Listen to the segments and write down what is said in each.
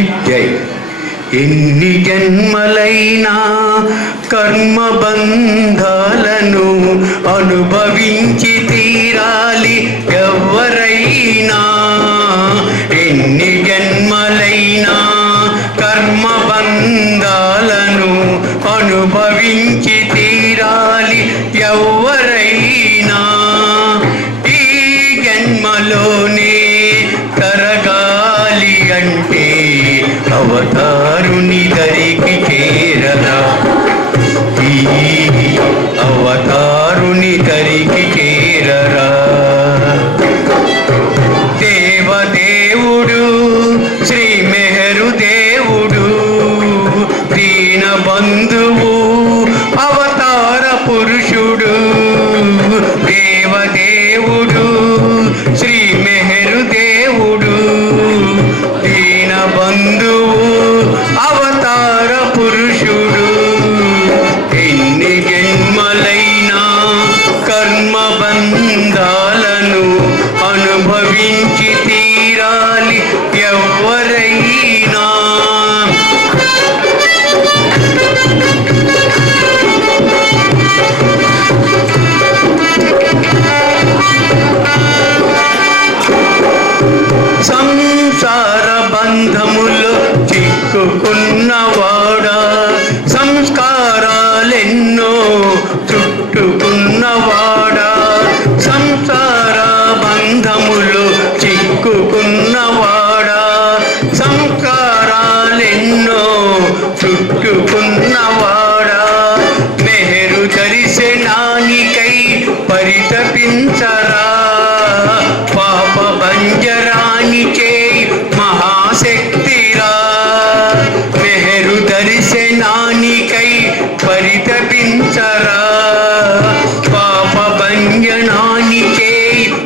జై. ఎన్ని జన్మలైనా కర్మబంధాలను అనుభవించి తీరాలి ఎవరైనా. ఎన్ని జన్మలైనా కర్మబంధాలను అనుభవించి తీరాలి ఎవరైనా. ఈ జన్మలోనే తరగాలి అంటే అవతారుని దరికి చేరరా. ఈ అవతారుని దరికి చేరరా. దేవదేవుడు శ్రీ మెహరు దేవుడు దీన బంధువు అవతార పురుషుడు. దేవదేవుడు శ్రీ మెహరు దేవుడు దీన బంధువు అవతార పురుషుడు. ఎన్ని జన్మలైనా కర్మబంధాలను అనుభవించి తీరాలి ఎవరైనా. సంసార బంధములో చిక్కుకున్నవాడా, సంస్కారాలెన్నో చుట్టుకున్నవాడా. సంసార బంధములో చిక్కుకున్నవాడా, సంస్కారాలెన్నో చుట్టుకున్నవాడా. మెహరు దర్శనానికై పరితపించరా. పాప భంజరానికే మహాశక్తిరా. మెహరు దర్శనానికై పరితపించరా. పాప భంజనానికే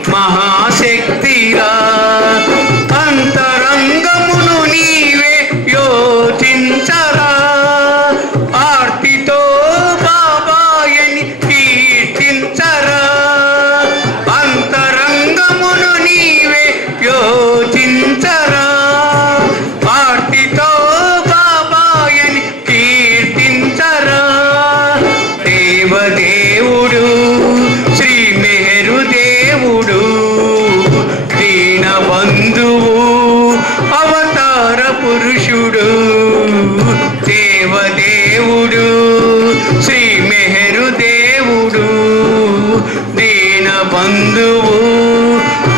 మహాశక్తిరా. అంతరంగమును నీవే యోచించరా. ఆర్తితో బాబాయని కీర్తించరా. అంతరంగమును నీవే యోచించరా. ఆర్తితో బాబాయని కీర్తించరా. దేవదేవుడు శ్రీ మెహరు దేవుడు దీన బంధువు అవతార పురుషుడు. దేవదేవుడు శ్రీ మెహరు దేవుడు దీన బంధువు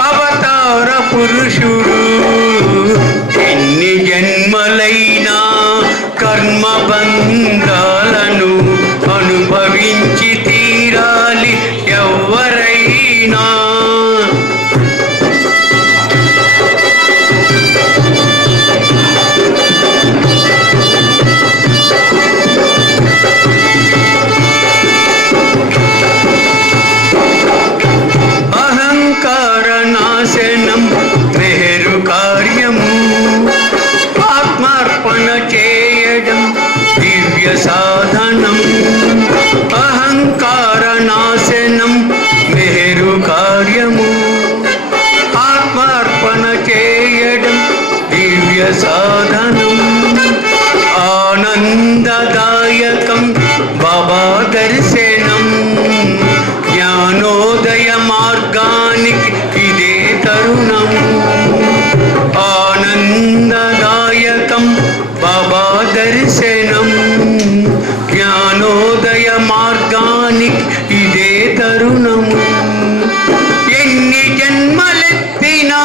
అవతార పురుషుడు. ఎన్ని జన్మలైనా కర్మబంధాలను అనుభవించి తీరాలి ఎవరైనా. అహంకార నాశనం మెహరు కార్యము. ఆత్మార్పణ చేయడం దివ్య సాధనం. అహంకార నాశనం మెహరు కార్యము. ఆత్మార్పణ చేయడం దివ్య సాధనం. ఆనందదాయకం బాబా దర్శనం. జ్ఞానోదయ మార్గానికి ఇదే తరుణం. ఆనందదాయకం బాబా దర్శనం. జ్ఞానోదయ మార్గానికి ఇదే తరుణము. ఎన్ని జన్మలెత్తినా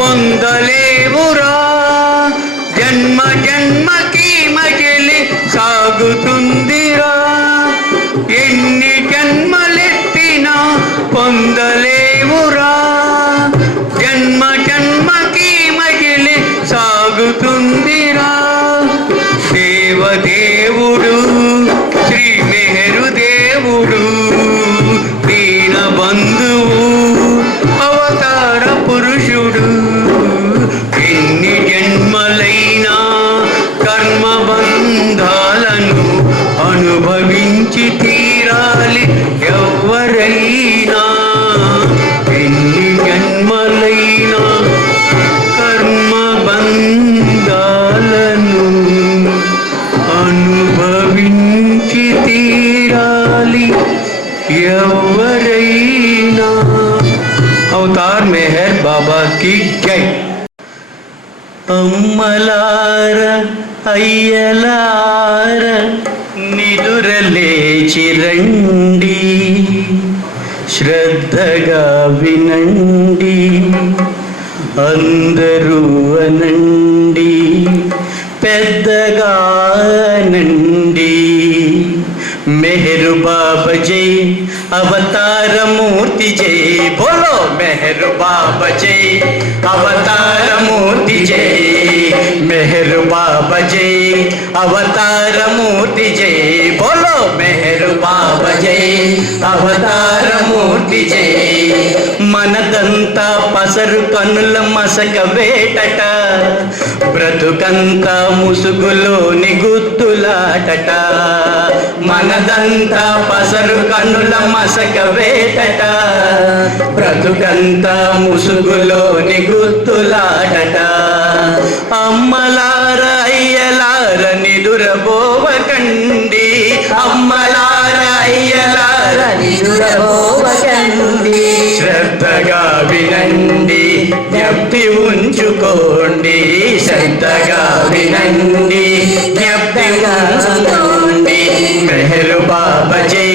పొందలేవురా. జన్మ జన్మకి మజిలి సాగుతుందిరా. ఎన్ని బాబాకి జై. అమ్మలార అయ్యలార నిదురలేచి రండి, శ్రద్ధగా వినండి, అందరూ అనండి, పెద్దగా అనండి. మెహరు బాబా జై, అవతారమూర్తి జై. బోలో మెహరు బాబా జై, అవతారమూర్తి జై. మెహరు బాబా జై, అవతారమూర్తి జై. బోలో మెహరు బాబా జై, అవతారమూర్తి జై. మనదంతా పసరు కనుల మసక వేటట, బ్రతుకంతా ముసుగులోని గుత్తులాటట. మనదంతా పసరు కన్నుల మసక వేటట, బ్రతుకంతా ముసుగులోని గుత్తులాటట. అమ్మలార అయ్యలార నిదురబోవకండి, అమ్మలార అయ్యలార నిదురబోవకండి. శ్రద్ధగా వినండి, జ్ఞప్తి ఉంచుకోండి, శ్రద్ధగా వినండి, జ్ఞప్తి ఉంచుకోండి. మెహరు బాబా జై,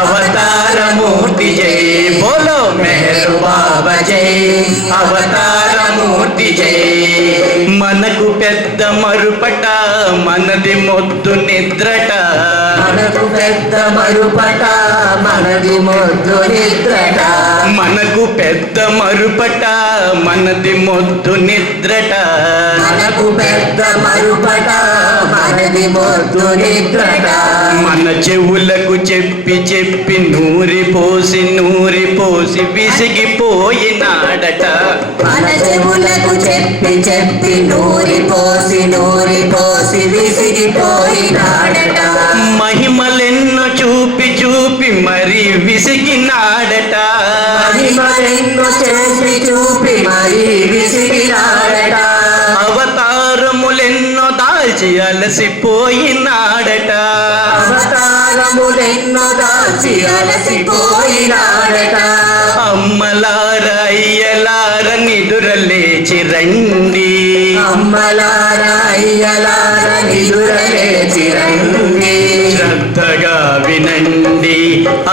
అవతారమూర్తి జై. బోలో మెహరు బాబా జై, అవతారమూర్తి జై. మనకు పెద్ద మరుపట, మనది మొద్దు నిద్రట. మనకు పెద్ద మరుపట, మనది మొద్దు నిద్రట. మనకు పెద్ద మరుపట, మనది మొద్దు నిద్రట. మనకు పెద్ద మరుపట, మనది మొద్దు నిద్రట. మన చెవులకు చెప్పి చెప్పి నూరి పోసి నూరి పోసి విసిగిపోయినాడట. మన చెవులకు చెప్పి చెప్పి నూరి పోసి నూరి పోసి విసిగిపోయినాడట. మహిమలెన్నో చూపి చూపి మరి విసిగినాడట. మహిమలెన్నో చేసి చూపి మరి విసిగినాడట. అవతారములెన్నో దాల్చి అలసిపోయినాడట. అవతారములెన్నో దాల్చి అలసిపోయినాడట. అమ్మలార అయ్యలార నిదురలేచి రండి, అమ్మలార అయ్యలార నిదురలేచి రండి. శ్రద్ధగా వినండి,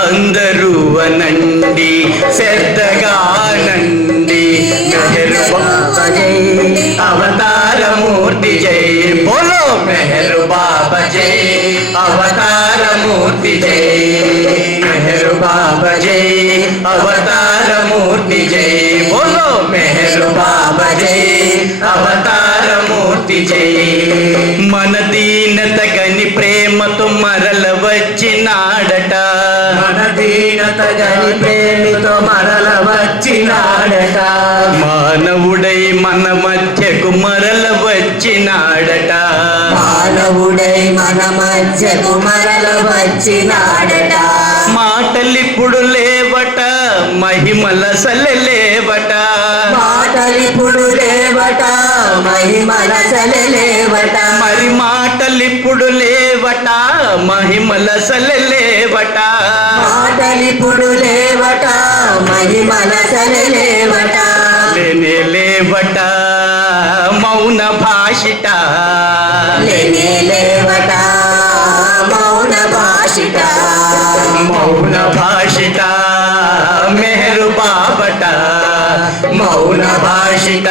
అందరూ అనండి, శ్రద్ధగా అనండి. మెహరు బాబా జై, అవతారమూర్తి జై. బోలో మెహరు బాబా జై, అవతారమూర్తి జై. మెహరు బాబా జై, అవతారమూర్తి జై. బోలో మెహరు బాబా జై, అవతారమూర్తి జై. మన దీనత గని ప్రేమతో మరల వచ్చినాడట. మన దీనత గని ప్రేమితో మరల వచ్చినాడట. మానవుడై మన మధ్యకు మరల వచ్చినాడట. మానవుడై మన మధ్యకు మరల వచ్చినాడట. మాటలిప్పుడు లేవట, మహిమల సలలేవట. మాటలిప్పుడు లేవట, మహిమల సలలేవట. మరి మాటలిప్పుడు లేవట, మహిమల సలలేవట. మాటలిప్పుడు లేవట, మహిమల సలలేవట. లేనే లేవట, మౌన భాషిట. లేనే లేవట, మౌన భాషిట. మౌన భాషిట, మెహరు బాబట. మౌన భాషిట,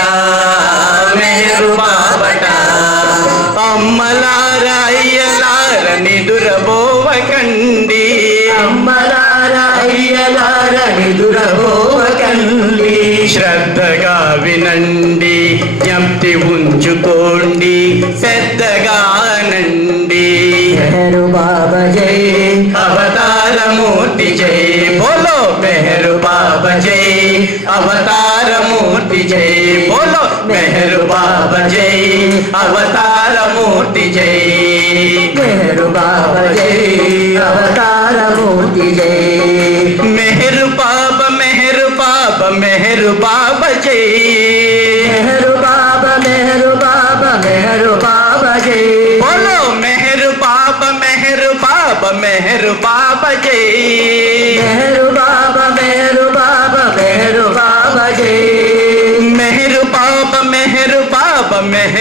మెహరు బాబట. అమ్మలార అయ్యలార నిదురబోవకండి, అమ్మలార అయ్యలార నిదురబోవకండి. శ్రద్ధగా వినండి, జ్ఞప్తి ఉంచుకోండి, పెద్దగా అనండి. మెహరు బాబా జై, అవతారమూర్తి జై. బోలో మెహరు బాబా జై, అవతారమూర్తి జై. బోలో మెహరు బాబా జై, అవతారమూర్తి జై. మెహరు బాబా జై, అవతారమూర్తి జై. మెహరు బాబా, మెహరు బాబా, మెహరు బాబా జై. మెహరు బాబా, మెహరు బాబా, మెహరు బాబా జై. బోలో మెహరు బాబా, మెహరు బాబా, మెహరు బాబా జై. మెహరు బాబా, మెహరు బాబా, మెహరు బాబా జై.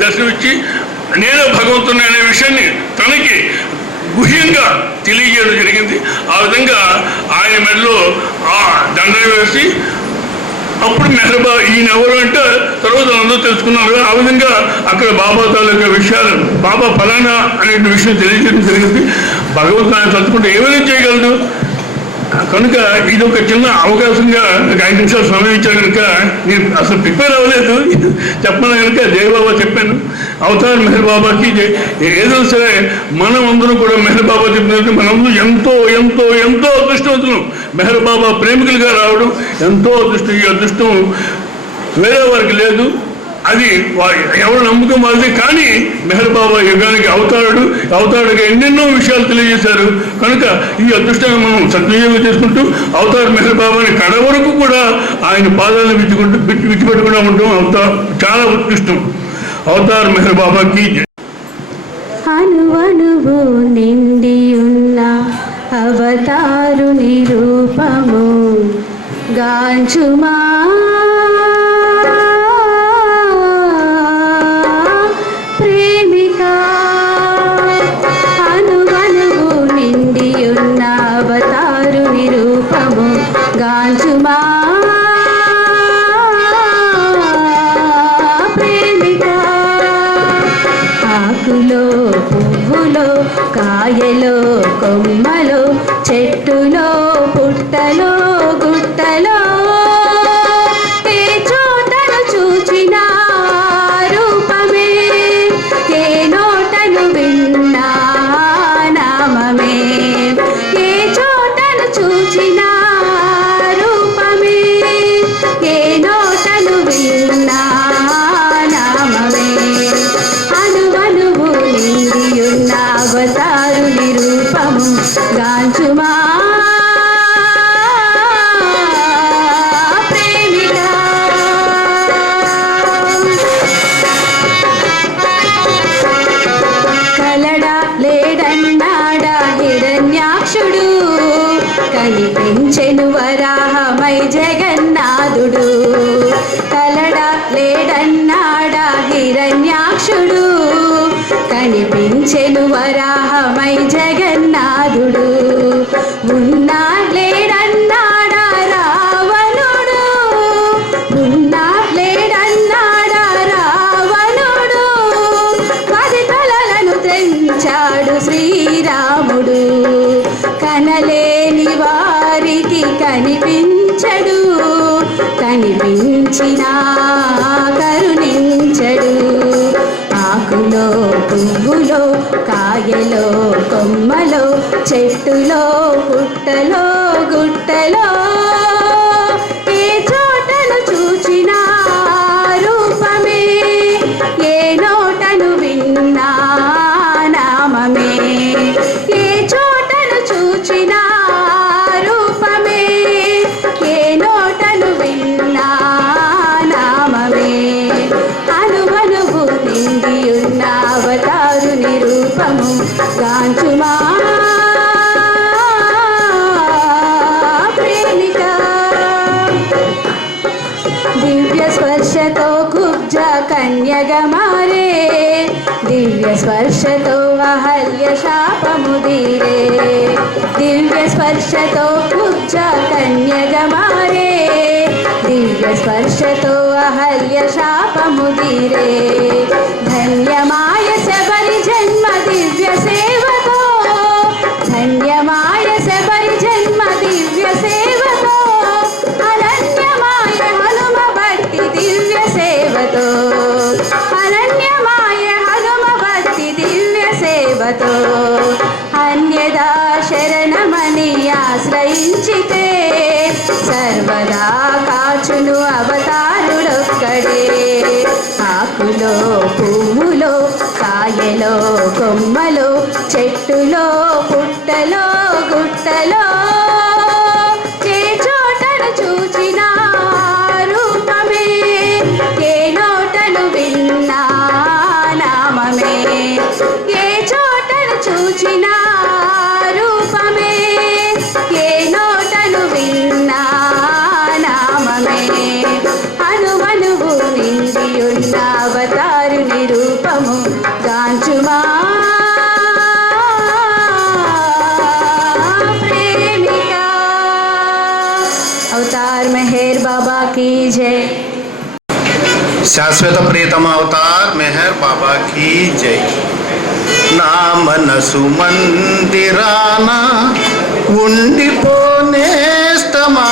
దర్శనమిచ్చి నేనే భగవంతుని అనే విషయాన్ని తనకి గుహ్యంగా తెలియజేయడం జరిగింది. ఆ విధంగా ఆయన మెడలో ఆ దండ వేసి అప్పుడు మెహర్బా ఈయన ఎవరు అంటే తర్వాత అందరూ తెలుసుకున్నారు. ఆ విధంగా అక్కడ బాబా తాలూకా విషయాలు బాబా ఫలానా అనే విషయం తెలియజేయడం జరిగింది. భగవంతుడు ఆయన తలుచుకుంటే ఏమైనా చేయగలడు కనుక ఇది ఒక చిన్న అవకాశంగా నాకు 5 నిమిషాలు సమయం ఇచ్చాను కనుక నేను అసలు ప్రిపేర్ అవ్వలేదు చెప్పను కనుక జయబాబా చెప్పాను. అవతార్ మెహర్ బాబాకి ఏదో సరే మనం అందరూ కూడా మెహర్ బాబా చెప్పినట్టు మనందరూ ఎంతో ఎంతో ఎంతో అదృష్టవంతులు. మెహర్ బాబా ప్రేమికులుగా రావడం ఎంతో అదృష్టం. ఈ అదృష్టం వేరే వారికి లేదు. అది ఎవరు నమ్మకం వాళ్ళది. కానీ మెహర్ బాబా యుగానికి అవతారుడిగా ఎన్నెన్నో విషయాలు తెలియజేశారు. కనుక ఈ అదృష్టాన్ని మనం సద్వినియోగం చేసుకుంటూ అవతార్ మెహర్ బాబాని కడ వరకు కూడా ఆయన పాదాలను విడిచిపెట్టకుండా ఉండడం చాలా ఉత్కృష్టం. అవతార్ మెహర్ బాబాకి అనువనువు నిండియున్న అవతారుని రూపము గాంచుమా ప్రేమిక. అనువనువు నిండియున్న అవతారుని రూపము గాంచుమా ఆకులో పువ్వులో కాయలో కొమ్మలో చెట్టులో పుట్టలో గుట్టలో ఏ చోటను చూచినా రూపమే, ఏ నోటను విన్నా నామమే. ఏ చోటను చూచినా రూపమే, ఏ నోటను విన్నా నామమే. అనువనువు నిండియున్న అవతారుని రూపము గాంచుమా ప్రేమిక. కలడా లేడన్నాడా హిరణ్యాక్షుడు, కనిపించెను వరాహమై జగన్నాథుడు. కలడా లేడన్నాడా హిరణ్యాక్షుడు, కనిపించెను వరాహమై జగన్నాథుడు. ఉన్నా లేడన్నాడా రావణుడు, ఉన్నా లేడన్నాడా రావణుడు. 10 తలలను తెంచాడు శ్రీరాముడు. కనలేని వారికి కనిపించడు, కనిపించినా కరుణించడు. ఆకులో పువ్వులో కాయలో కొమ్మలో చెట్టులో పుట్టలో గుట్టలో ఏ చోటను చూచినా రూపమే, ఏ నోటను విన్నా నామమే. ఏ చోటను చూచినా రూపమే, ఏ నోటను విన్నా నామమే. అనువనువు నిండియున్న అవతారుని రూపము గాంచుమా ప్రేమిక. దివ్య స్పర్శతో కుబ్జ కన్యగా మారే, దివ్య స్పర్శతో అహల్య శాపముదీరే. దివ్య స్పర్శతో కుబ్జ కన్యగా మారే, దివ్య స్పర్శతో అహల్య శాపముదీరే. ధన్యమాయ శబరి జన్మ దివ్య సేవతో, ధన్యమాయ శబరి జన్మ దివ్య సేవతో. అనన్యమాయ హనుమ భక్తి దివ్య సేవతో, అనన్యమాయ హనుమ భక్తి దివ్య సేవతో. అన్యదా శరణమని ఆశ్రయించితే సర్వదా కాచును అవతారుడొక్కడే. ఆకులో పువ్వులో కాయలో కొమ్మలో చెట్టులో పుట్టలో గుట్టలో ఏ చోటను చూచినా రూపమే, ఏ నోటను విన్నా నామమే. ఏ చోటను చూచినా రూపమే, ఏ నోటను విన్నా నామమే. అనువనువు నిండియున్న అవతారుని రూపము జై. శాశ్వత ప్రియతమ అవతార్ మెహర్ బాబా కీ జై. నా మనసు మందిరాన ఉండిపోనేస్తమా,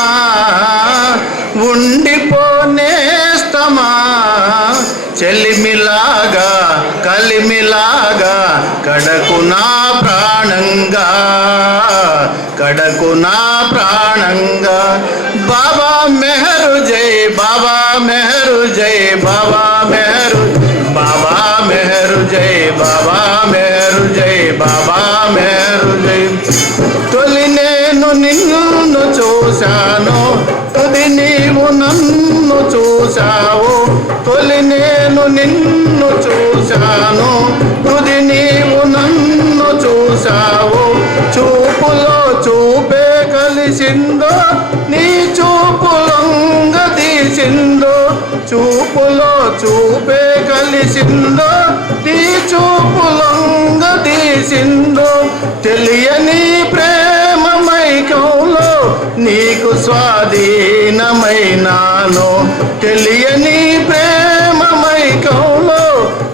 ఉండిపోనేస్తమా, చెలిమిలాగా కలిమిలాగా కడకు నా ప్రాణంగా, కడకు నా ప్రాణంగా. బాబా మెహరు జై, బాబా మెహరు జై, బాబా మెహరు, బాబా మెహరు జై, బాబా మెహరు జై, బాబా మెహరు జై. తొలి నేను నిన్ను చూశాను, తుది నీవు నన్ను చూశావు. తొలి నేను నిన్ను చూశాను, తుది నీవు నన్ను చూశావు. చూపులో చూపే కలిసిందో, నీ చూపులొంగ తీసిందో. చూపులో చూపే కలిసిందో, నీ చూపులొంగ తీసిందో. తెలియని ప్రేమ మైకంలో నీకు స్వాధీనమైనాను. తెలియని ప్రేమ మైకంలో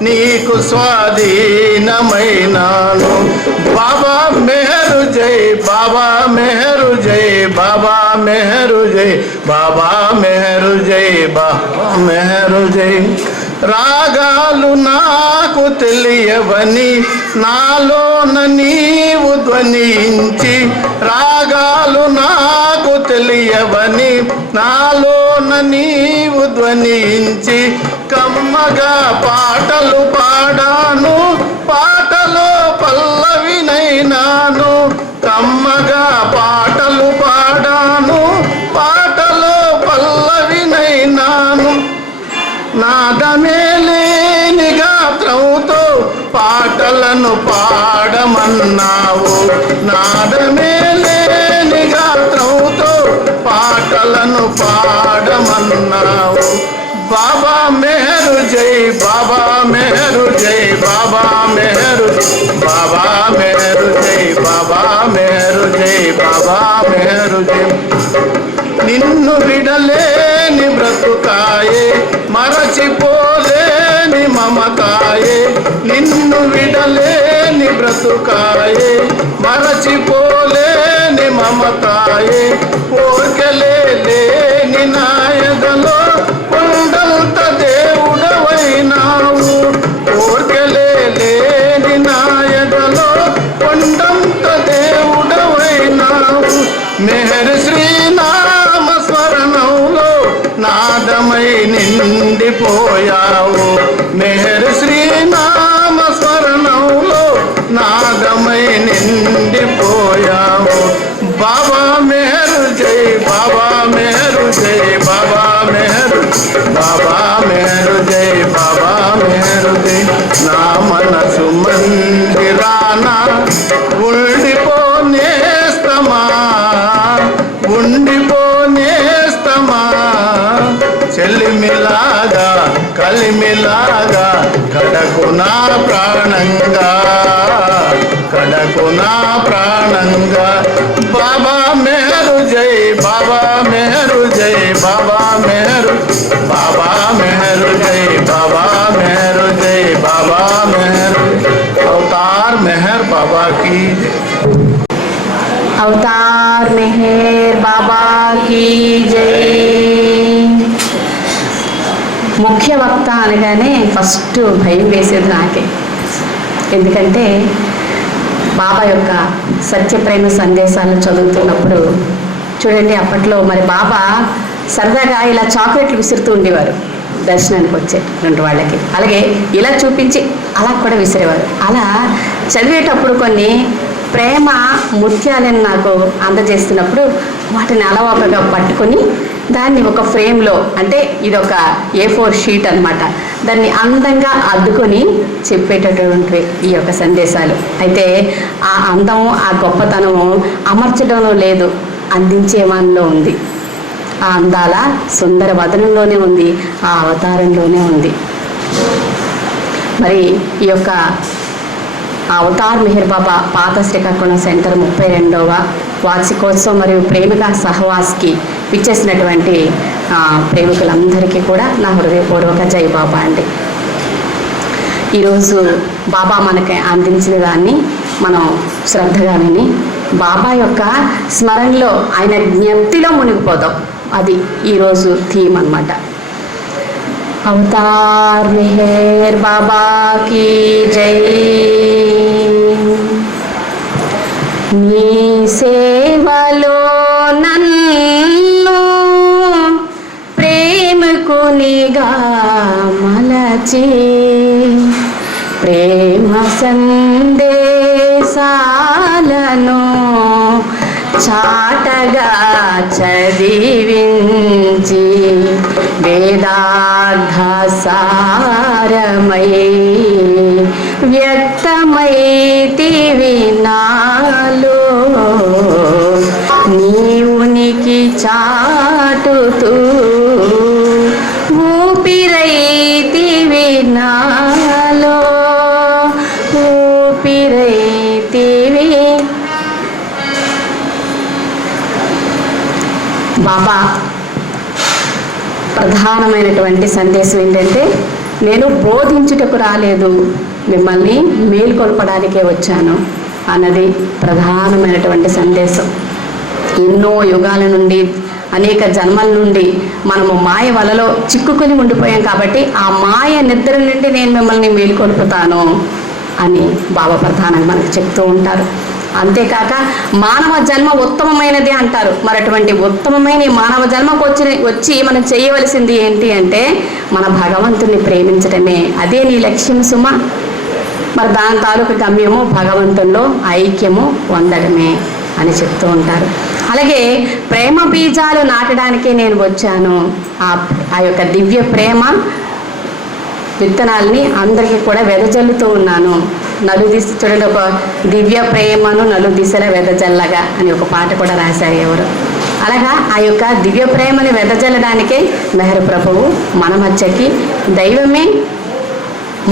నీకు స్వాధీనమైనాను. బాబా మెహరు జై, బాబా మెహరు జై, బాబా మెహరు జై, బాబా మెహరు జై, బాబా మెహరు జై. రాగాలు నాకు తెలియవని నాలోన నీవు ధ్వనించి, రాగాలు నాకు తెలియవని నాలోన నీవు ధ్వనించి, కమ్మగా పాటలు పాడాను, పాటలో పల్లవినైనాను. కమ్మగా పాటలు పాడాను, పాటలో పల్లవినైనాను. నాదమే లేని గాత్రంతో పాటలను పాడమన్నావు. నాదమే లేని గాత్రంతో పాటలను పాడమన్నావు. బాబా మెహరు జై, బాబా మెహరు జై, బాబా మెహరు, బాబా మెహరు జై, బాబా మెహరు జై, బాబా మెహరు జై. నిన్ను విడలేని బ్రతుకాయే, మరచిపోలేని మమతాయే. నిన్ను విడలేని బ్రతుకాయే, మరచిపోలేని మమతాయే. కోర్కెలే లేని నాయగలో కొండంత దేవుడవైనావు. కోర్కెలే లేని నాయగలో కొండంత దేవుడవైనావు. మెహర్ శ్రీనామ స్మరణంలో నాదమై నిండిపోయావు. మెహర్ శ్రీనామ స్మరణంలో నాదమై నిండిపోయావు. బాబా మెహరు జై, బాబా మెహరు జై, బాబా మెహరు, బాబా మెహరు జై, బాబా మెహరు జై. నా మనసు మందిరాన ఉండిపోనేస్తమా, ఉండిపోనేస్తమా, చెలిమిలాగా కలిమిలాగా కడకు నా ప్రాణంగా, కడకు నా ప్రాణంగా. బాబా మెహరు జై, బాబా మెహరు జై, బాబా మెహరు, బాబా మెహరు జై, బాబా మెహరు జై, బాబా మెహరు. అవతార్ మెహర్ బాబా की అవతార్ మెహర్ బాబా కీ జై. ముఖ్య వక్త అనగానే ఫస్ట్ భయం వేసేది నాకే. ఎందుకంటే బాబా యొక్క సత్యప్రేమ సందేశాలను చదువుతున్నప్పుడు చూడండి, అప్పట్లో మరి బాబా సరదాగా ఇలా చాక్లెట్లు విసురుతూ ఉండేవారు దర్శనానికి వచ్చేటువంటి వాళ్ళకి. అలాగే ఇలా చూపించి అలా కూడా విసిరేవారు. అలా చదివేటప్పుడు కొన్ని ప్రేమ ముత్యాలను నాకు అందజేస్తున్నప్పుడు వాటిని అలవాకగా పట్టుకొని దాన్ని ఒక ఫ్రేమ్లో, అంటే ఇది ఒక A4 షీట్ అన్నమాట, దాన్ని అందంగా అద్దుకొని చెప్పేటటువంటి ఈ యొక్క సందేశాలు. అయితే ఆ అందం, ఆ గొప్పతనము అమర్చడంలో లేదు, అందించే వానిలో ఉంది. ఆ అందాల సుందర వదనంలోనే ఉంది, ఆ అవతారంలోనే ఉంది. మరి ఈ యొక్క అవతార్ మెహర్ బాబా పాత శ్రీకాకుళం సెంటర్ 32వ వార్షికోత్సవం మరియు ప్రేమిక సహవాస్కి విచ్చేసినటువంటి ప్రేమికులందరికీ కూడా నా హృదయపూర్వక జై బాబా అండి. ఈరోజు బాబా మనకి అందించిన దాన్ని మనం శ్రద్ధగా విని బాబా యొక్క స్మరణలో ఆయన జ్ఞప్తిలో మునిగిపోదాం. అది ఈరోజు థీమ్ అన్నమాట. అవతార్ మెహర్ బాబా కీ జై. నీ సేవలో నన్ను ప్రేమకునిగా మలచి ప్రేమ సందేశాలను చాటగా చదివించి వేదార్థ సారమై వ్యక్తమైతివి నాలో నీ ఉనికి చాటుతూ ఊపిరైతివి నాలో ఊపిరైతివి. బాబా ప్రధానమైనటువంటి సందేశం ఏంటంటే, నేను బోధించుటకు రాలేదు, మిమ్మల్ని మేల్కొల్పడానికే వచ్చాను అన్నది ప్రధానమైనటువంటి సందేశం. ఎన్నో యుగాల నుండి, అనేక జన్మల నుండి మనము మాయ వలలో చిక్కుకొని ఉండిపోయాం కాబట్టి ఆ మాయ నిద్ర నుండి నేను మిమ్మల్ని మేల్కొల్పుతాను అని బాబా ప్రధానంగా మనకు చెప్తూ ఉంటారు. అంతేకాక మానవ జన్మ ఉత్తమమైనది అంటారు. మరి అటువంటి ఉత్తమమైన మానవ జన్మకు వచ్చి మనం చేయవలసింది ఏంటి అంటే మన భగవంతుని ప్రేమించడమే. అదే నీ లక్ష్యం సుమ. మరి దాని తాలూకు గమ్యము భగవంతుల్లో ఐక్యము పొందడమే అని చెప్తూ ఉంటారు. అలాగే ప్రేమ బీజాలు నాటడానికే నేను వచ్చాను. ఆ యొక్క దివ్య ప్రేమ విత్తనాలని అందరికీ కూడా వెదజల్లుతూ ఉన్నాను. నలుదిశ చూడండి, ఒక దివ్య ప్రేమను నలుదిశల వెదజల్లగా అని ఒక పాట కూడా రాశారు ఎవరు. అలాగా ఆ యొక్క దివ్య ప్రేమని వెదజల్లడానికే మెహర్ ప్రభువు మన మధ్యకి దైవమే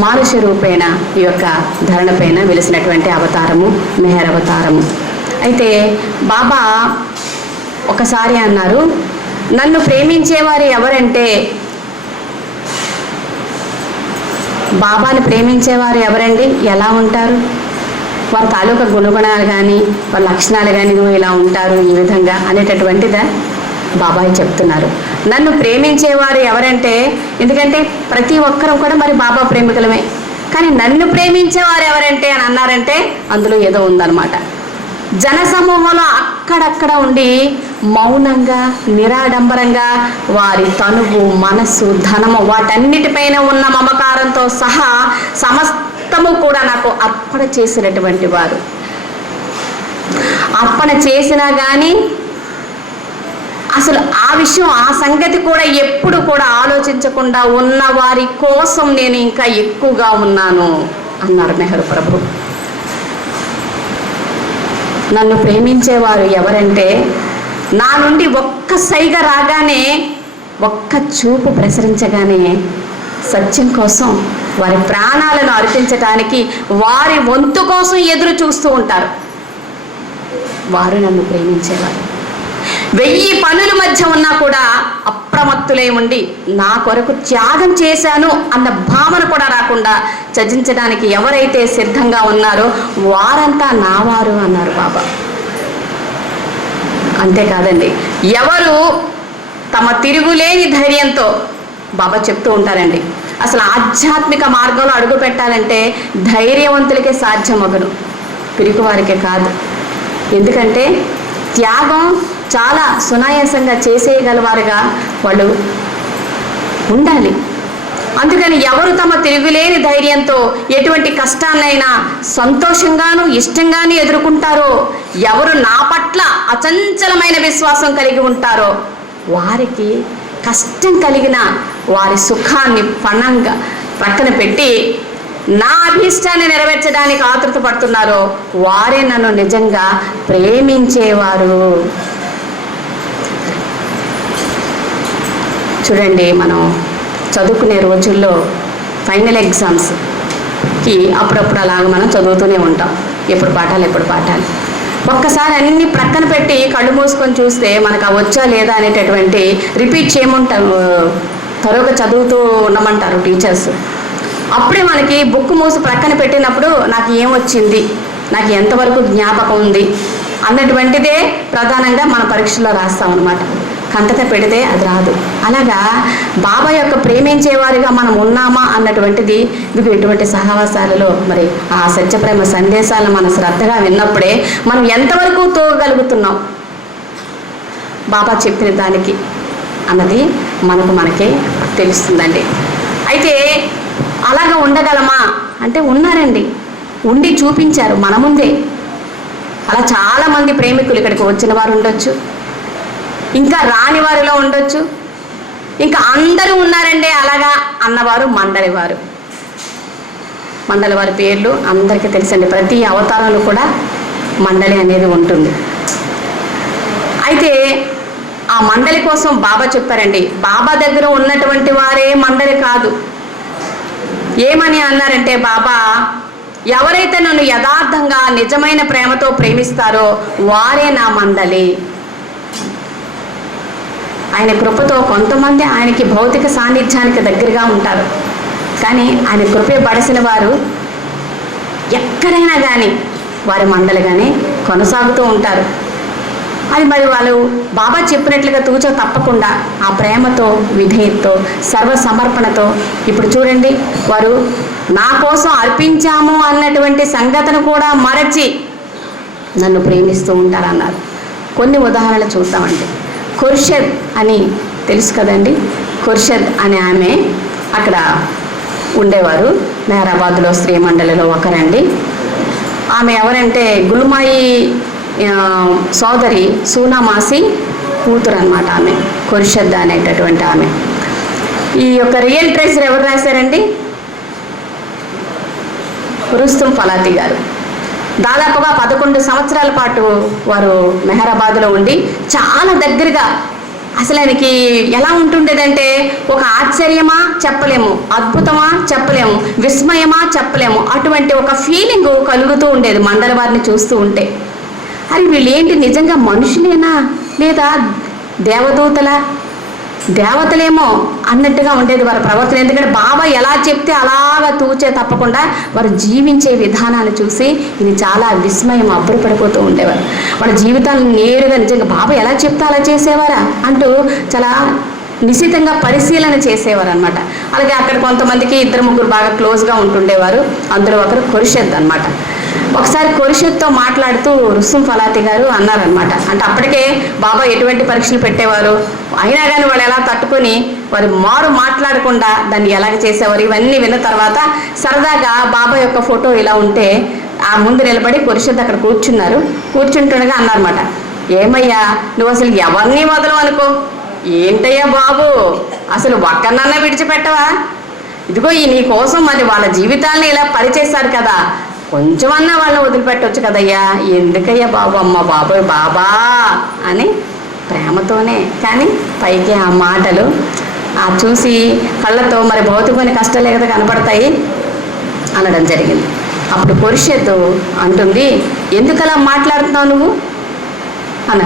మానుష రూపేణ ఈ యొక్క ధరణ పైన వెలిసినటువంటి అవతారము మెహర్ అవతారము. అయితే బాబా ఒకసారి అన్నారు, నన్ను ప్రేమించేవారు ఎవరంటే, బాబాని ప్రేమించేవారు ఎవరండి, ఎలా ఉంటారు, వారి తాలూకా గుణగుణాలు కానీ వారి లక్షణాలు కానీ ఇలా ఉంటారు ఈ విధంగా అనేటటువంటిదా బాబాయ్ చెప్తున్నారు. నన్ను ప్రేమించేవారు ఎవరంటే, ఎందుకంటే ప్రతి ఒక్కరూ కూడా మరి బాబా ప్రేమికులమే, కానీ నన్ను ప్రేమించేవారు ఎవరంటే అని అన్నారంటే అందులో ఏదో ఉందన్నమాట. జనసమూహంలో అక్కడక్కడ ఉండి మౌనంగా నిరాడంబరంగా వారి తనువు, మనస్సు, ధనము వాటన్నిటిపైన ఉన్న మమకారంతో సహా సమస్తము కూడా నాకు అర్పణ చేసినటువంటి వారు. అర్పణ చేసినా కానీ అసలు ఆ విషయం, ఆ సంగతి కూడా ఎప్పుడు కూడా ఆలోచించకుండా ఉన్న వారి కోసం నేను ఇంకా ఎక్కువగా ఉన్నాను అన్నారు మెహర్ ప్రభు. నన్ను ప్రేమించేవారు ఎవరంటే, నా నుండి ఒక్క సైగ రాగానే, ఒక్క చూపు ప్రసరించగానే సత్యం కోసం వారి ప్రాణాలను అర్పించటానికి వారి వంతు కోసం ఎదురు చూస్తూ ఉంటారు. వారు నన్ను ప్రేమించేవారు. 1000 పనుల మధ్య ఉన్నా కూడా అప్రమత్తులై ఉండి నా కొరకు త్యాగం చేశాను అన్న భావన కూడా రాకుండా చర్చించడానికి ఎవరైతే సిద్ధంగా ఉన్నారో వారంతా నావారు అన్నారు బాబా. అంతేకాదండి, ఎవరు తమ తిరుగులేని ధైర్యంతో, బాబా చెప్తూ ఉంటారండి, అసలు ఆధ్యాత్మిక మార్గంలో అడుగు పెట్టాలంటే ధైర్యవంతులకే సాధ్యమగును, పిరికి వారికే కాదు. ఎందుకంటే త్యాగం చాలా సునాయాసంగా చేసేయగలవారుగా వాళ్ళు ఉండాలి. అందుకని ఎవరు తమ తిరుగులేని ధైర్యంతో ఎటువంటి కష్టాన్నైనా సంతోషంగాను ఇష్టంగాను ఎదుర్కొంటారో, ఎవరు నా పట్ల అచంచలమైన విశ్వాసం కలిగి ఉంటారో వారికి కష్టం కలిగిన వారి సుఖాన్ని పణంగా ప్రక్కన పెట్టి నా అభీష్టాన్ని నెరవేర్చడానికి ఆతృత పడుతున్నారో వారే నన్ను నిజంగా ప్రేమించేవారు. చూడండి, మనం చదువుకునే రోజుల్లో ఫైనల్ ఎగ్జామ్స్కి అప్పుడప్పుడు అలాగ మనం చదువుతూనే ఉంటాం, ఎప్పుడు పాఠాలు. ఒక్కసారి అన్ని ప్రక్కన పెట్టి కళ్ళు మూసుకొని చూస్తే మనకు ఆ వచ్చా లేదా అనేటటువంటి రిపీట్ చేయమంటారు, తరువుగా చదువుతూ ఉండమంటారు టీచర్స్. అప్పుడే మనకి బుక్ మూసి ప్రక్కన పెట్టినప్పుడు నాకు ఏమొచ్చింది, నాకు ఎంతవరకు జ్ఞాపకం ఉంది అన్నటువంటిదే ప్రధానంగా మన పరీక్షలో రాస్తామన్నమాట. కంటత పెడితే అది రాదు. అలాగా బాబా యొక్క ప్రేమించేవారిగా మనం ఉన్నామా అన్నటువంటిది మీకు ఇటువంటి సహవాసాలలో మరి ఆ సత్యప్రేమ సందేశాలను మనం శ్రద్ధగా విన్నప్పుడే మనం ఎంతవరకు తోగలుగుతున్నాం బాబా చెప్పిన దానికి అన్నది మనకే తెలుస్తుందండి. అయితే అలాగా ఉండగలమా అంటే ఉన్నారండి, ఉండి చూపించారు మన ముందే. అలా చాలామంది ప్రేమికులు ఇక్కడికి వచ్చిన వారు ఉండొచ్చు, ఇంకా రాని వారిలో ఉండొచ్చు, ఇంకా అందరూ ఉన్నారండి అలాగా అన్నవారు మండలి వారు. మండలి వారి పేర్లు అందరికీ తెలుసండి. ప్రతి అవతారంలో కూడా మండలి అనేది ఉంటుంది. అయితే ఆ మండలి కోసం బాబా చెప్పారండి, బాబా దగ్గర ఉన్నటువంటి వారే మండలి కాదు. ఏమని అన్నారంటే బాబా, ఎవరైతే నన్ను యథార్థంగా నిజమైన ప్రేమతో ప్రేమిస్తారో వారే నా మండలి. ఆయన కృపతో కొంతమంది ఆయనకి భౌతిక సాన్నిధ్యానికి దగ్గరగా ఉంటారు, కానీ ఆయన కృపే బడసిన వారు ఎక్కడైనా కానీ వారి మండలిగానే కొనసాగుతూ ఉంటారు. అది మరి వాళ్ళు బాబా చెప్పినట్లుగా తూచా తప్పకుండా ఆ ప్రేమతో, విధేయతతో, సర్వసమర్పణతో, ఇప్పుడు చూడండి వారు నా కోసం అర్పించాము అన్నటువంటి సంగతిని కూడా మరచి నన్ను ప్రేమిస్తూ ఉంటారన్నారు. కొన్ని ఉదాహరణలు చూద్దామండి. ఖుర్షద్ అని తెలుసు కదండి. ఖుర్షద్ అనే ఆమె అక్కడ ఉండేవారు, మెహరాబాద్లో స్త్రీ మండలిలో ఒకరండి. ఆమె ఎవరంటే గుల్మాయి సోదరి సూనామాసి కూతురు అనమాట ఆమె, ఖుర్షద్ అనేటటువంటి ఆమె. ఈ యొక్క రియల్ ట్రెజర్ ఎవరు రాశారండి? రుస్తుం ఫలాతి గారు. దాదాపుగా 11 సంవత్సరాల పాటు వారు మెహరాబాద్లో ఉండి చాలా దగ్గరగా, అసలు ఆయనకి ఎలా ఉంటుండేదంటే ఒక ఆశ్చర్యమా చెప్పలేము, అద్భుతమా చెప్పలేము, విస్మయమా చెప్పలేము, అటువంటి ఒక ఫీలింగ్ కలుగుతూ ఉండేది మండలి వారిని చూస్తూ ఉంటే. అరే వీళ్ళు ఏంటి నిజంగా మనుషులేనా లేదా దేవతలేమో అన్నట్టుగా ఉండేది వారి ప్రవర్తన. ఎందుకంటే బాబా ఎలా చెప్తే అలాగా తూచే తప్పకుండా వారు జీవించే విధానాన్ని చూసి ఇది చాలా విస్మయం, అబ్బురపడిపోతూ ఉండేవారు. వాళ్ళ జీవితాలను నేరుగా నిజంగా బాబా ఎలా చెప్తే అలా చేసేవారా అంటూ చాలా నిశితంగా పరిశీలన చేసేవారు అనమాట. అలాగే అక్కడ కొంతమందికి 2-3 బాగా క్లోజ్గా ఉంటుండేవారు. అందులో ఒకరు ఖుర్షద్ అనమాట. ఒకసారి ఖుర్షద్తో మాట్లాడుతూ రుస్తుం ఫలాతి గారు అన్నారనమాట, అంటే అప్పటికే బాబా ఎటువంటి పరీక్షలు పెట్టేవారు, అయినా కానీ వాళ్ళు ఎలా తట్టుకొని వారు మాట్లాడకుండా దాన్ని ఎలాగ చేసేవారు, ఇవన్నీ విన్న తర్వాత సరదాగా బాబా యొక్క ఫోటో ఇలా ఉంటే ఆ ముందు నిలబడి ఖుర్షద్ అక్కడ కూర్చుంటుండగా అన్నారన్నమాట, ఏమయ్యా నువ్వు అసలు ఎవరిని వదలవు అనుకో, ఏంటయ్యా బాబు అసలు ఒక్కనన్నా విడిచిపెట్టవా, ఇదిగో ఈ నీ కోసం మరి వాళ్ళ జీవితాన్ని ఇలా పరిచేశారు కదా, కొంచెమన్నా వాళ్ళని వదిలిపెట్టవచ్చు కదయ్యా, ఎందుకయ్యా బాబు, అమ్మ బాబోయ్ బాబా అని ప్రేమతోనే, కానీ పైకి ఆ మాటలు ఆ చూసి కళ్ళతో మరి భౌతికమైన కష్టాలే కదా కనపడతాయి అనడం జరిగింది. అప్పుడు ఖుర్షద్ అంటుంది, ఎందుకలా మాట్లాడుతున్నావు నువ్వు అన్న.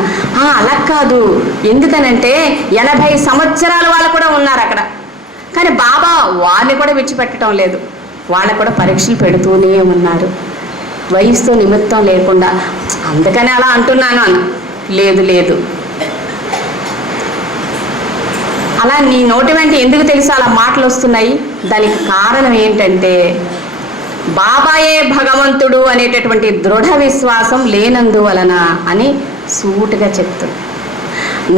అలా కాదు, ఎందుకనంటే 80 సంవత్సరాల వాళ్ళు కూడా ఉన్నారు అక్కడ, కానీ బాబా వారిని కూడా విడిచిపెట్టడం లేదు, వాళ్ళకు కూడా పరీక్షలు పెడుతూనే ఉన్నారు వయసుతో నిమిత్తం లేకుండా. అందుకని అలా అంటున్నాను అన్న. లేదు అలా నీ నోటి వెంట ఎందుకు తెలుసు అలా మాటలు వస్తున్నాయి, దానికి కారణం ఏంటంటే బాబాయే భగవంతుడు అనేటటువంటి దృఢ విశ్వాసం లేనందువలన అని సూటిగా చెప్తుంది.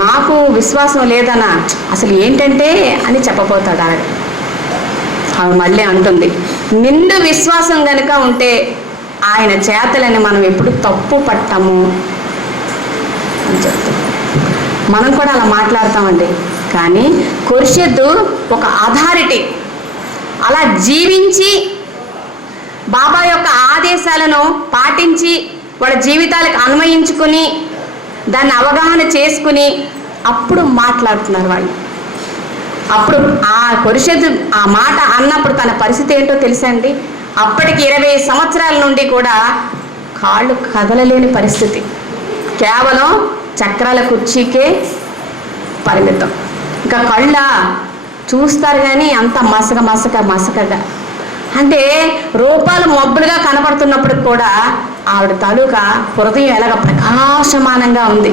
నాకు విశ్వాసం లేదనా అసలు ఏంటంటే అని చెప్పబోతాడు ఆవిడ. ఆవిడ మళ్ళీ అంటుంది, నిండు విశ్వాసం కనుక ఉంటే ఆయన చేతలని మనం ఎప్పుడు తప్పు పట్టము అని చెప్తాం. మనం కూడా అలా మాట్లాడతామండి, కానీ ఖుర్షద్ ఒక అథారిటీ అలా జీవించి బాబా యొక్క ఆదేశాలను పాటించి వాళ్ళ జీవితాలకు అన్వయించుకుని దాన్ని అవగాహన చేసుకుని అప్పుడు మాట్లాడుతున్నారు వాళ్ళు. అప్పుడు ఆ ఖుర్షద్ ఆ మాట అన్నప్పుడు తన పరిస్థితి ఏంటో తెలుసా అండి, అప్పటికి 20 సంవత్సరాల నుండి కూడా కాళ్ళు కదలలేని పరిస్థితి. కేవలం చక్రాల కుర్చీకే పరిమితం. ఇంకా కళ్ళ చూస్తారు కానీ అంత మసకగా అంటే రూపాలు మబ్బులుగా కనపడుతున్నప్పుడు కూడా ఆవిడ తాలూకా హృదయం ఎలాగ ప్రకాశమానంగా ఉంది.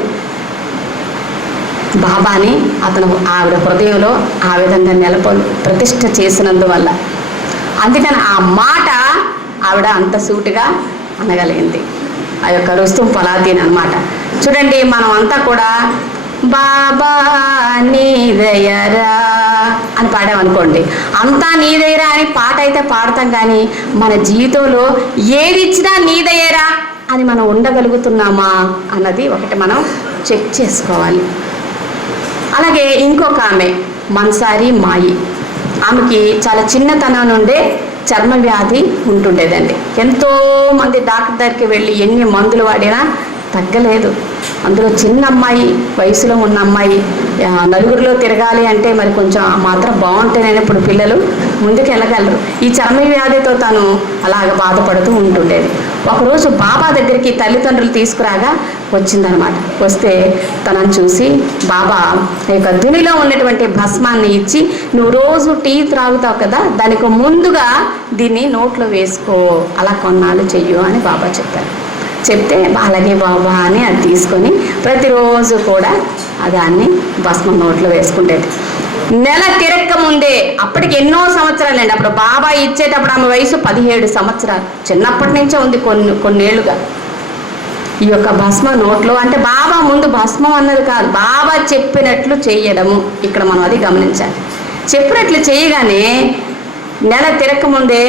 బాబాని అతను ఆవిడ హృదయంలో ఆ విధంగా ప్రతిష్ఠ చేసినందువల్ల, అందుకని ఆ మాట ఆవిడ అంత సూటిగా అనగలిగింది. ఆ యొక్క రుస్తుం ఫలాదీన్ అనమాట. చూడండి, మనం అంతా కూడా బాబా నీదయరా అని పాడామనుకోండి, అంతా నీదయరా అని పాట అయితే పాడతాం, కానీ మన జీవితంలో ఏది ఇచ్చినా నీదయరా అని మనం ఉండగలుగుతున్నామా అన్నది ఒకటి మనం చెక్ చేసుకోవాలి. అలాగే ఇంకొక ఆమె మన్సారి మాయి, ఆమెకి చాలా చిన్నతనం నుండే చర్మ వ్యాధి ఉంటుండేదండి. ఎంతోమంది డాక్టర్ దగ్గరికి వెళ్ళి ఎన్ని మందులు వాడినా తగ్గలేదు. అందులో చిన్న అమ్మాయి, వయసులో ఉన్న అమ్మాయి, నలుగురిలో తిరగాలి అంటే మరి కొంచెం మాత్రం బాగుంటేనే ఇప్పుడు పిల్లలు ముందుకు వెళ్ళగలరు. ఈ చర్మ వ్యాధితో తను అలాగ బాధపడుతూ ఉంటుండేది. ఒకరోజు బాబా దగ్గరికి తల్లిదండ్రులు తీసుకురాగా వచ్చిందనమాట. వస్తే తనను చూసి బాబా ఈ యొక్క దునిలో ఉన్నటువంటి భస్మాన్ని ఇచ్చి, నువ్వు రోజు టీ త్రాగుతావు కదా, దానికి ముందుగా దీన్ని నోట్లో వేసుకో, అలా కొన్నాళ్ళు చెయ్యు అని బాబా చెప్పారు. చెప్తే అలాగే బాబా అని అది తీసుకొని ప్రతిరోజు కూడా దాన్ని భస్మం నోట్లో వేసుకుంటేది. నెల తిరక్క ముందే, అప్పటికి ఎన్నో సంవత్సరాలండి, అప్పుడు బాబా ఇచ్చేటప్పుడు ఆమె వయసు 17 సంవత్సరాలు, చిన్నప్పటి నుంచే ఉంది కొన్నేళ్లుగా ఈ యొక్క భస్మం నోట్లో. అంటే బాబా ముందు భస్మం అన్నది కాదు, బాబా చెప్పినట్లు చేయడము. ఇక్కడ మనం అది గమనించాలి. చెప్పినట్లు చేయగానే నెల తిరక్కముందే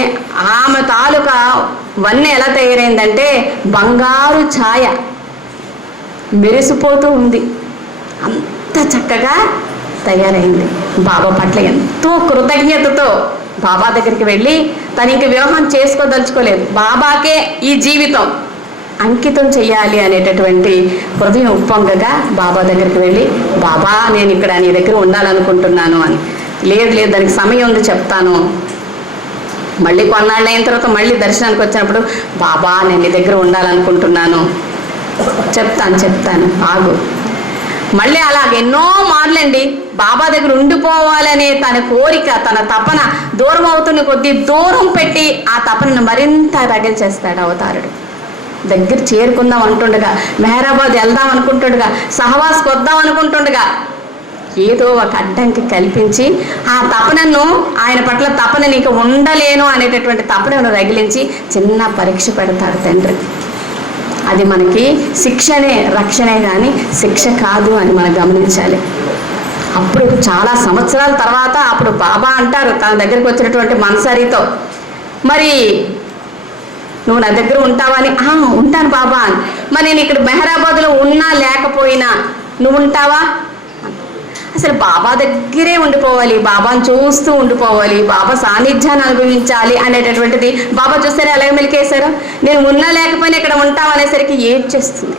ఆమె తాలూకా వన్నె ఎలా తయారైందంటే బంగారు ఛాయ మెరిసిపోతూ ఉంది. అంత చక్కగా తయారైంది. బాబా పట్ల ఎంతో కృతజ్ఞతతో బాబా దగ్గరికి వెళ్ళి, తను ఇంక వివాహం చేసుకోదలుచుకోలేదు, బాబాకే ఈ జీవితం అంకితం చెయ్యాలి అనేటటువంటి హృదయం ఉప్పొంగగా బాబా దగ్గరికి వెళ్ళి, బాబా నేను ఇక్కడ నీ దగ్గర ఉండాలనుకుంటున్నాను అని. లేదు దానికి సమయం ఉంది చెప్తాను. మళ్ళీ కొన్నాళ్ళు అయిన తర్వాత మళ్ళీ దర్శనానికి వచ్చినప్పుడు, బాబా నేను నీ దగ్గర ఉండాలనుకుంటున్నాను, చెప్తాను ఆగు. మళ్ళీ అలాగ ఎన్నో మార్లండి బాబా దగ్గర ఉండిపోవాలనే తన కోరిక, తన తపన దూరం అవుతున్న కొద్దీ దూరం పెట్టి ఆ తపనను మరింత రగిల్చేస్తాడు అవతారుడు. దగ్గర చేరుకుందాం అంటుండగా, మెహరాబాద్ వెళ్దాం అనుకుంటుండగా, సహవాస్కి వద్దాం అనుకుంటుండగా ఏదో ఒక అడ్డంకి కల్పించి ఆ తపనను, ఆయన పట్ల తపన నీకు ఉండలేను అనేటటువంటి తపనను రగిలించి చిన్న పరీక్ష పెడతాడు తండ్రి. అది మనకి శిక్షనే, రక్షణే కానీ శిక్ష కాదు అని మనం గమనించాలి. అప్పుడు చాలా సంవత్సరాల తర్వాత అప్పుడు బాబా అంటారు తన దగ్గరికి వచ్చినటువంటి మన్సారితో, మరి నువ్వు నా దగ్గర ఉంటావని. ఉంటాను బాబా అని. మరి నేను ఇక్కడ మెహరాబాద్లో ఉన్నా లేకపోయినా నువ్వు ఉంటావా? అసలు బాబా దగ్గరే ఉండిపోవాలి, బాబాను చూస్తూ ఉండిపోవాలి, బాబా సాన్నిధ్యాన్ని అనుభవించాలి అనేటటువంటిది బాబా చూస్తారే అలాగే మెలికేశారు. నేను ఉన్నా లేకపోయినా ఇక్కడ ఉంటామనేసరికి ఏడ్చేస్తుంది.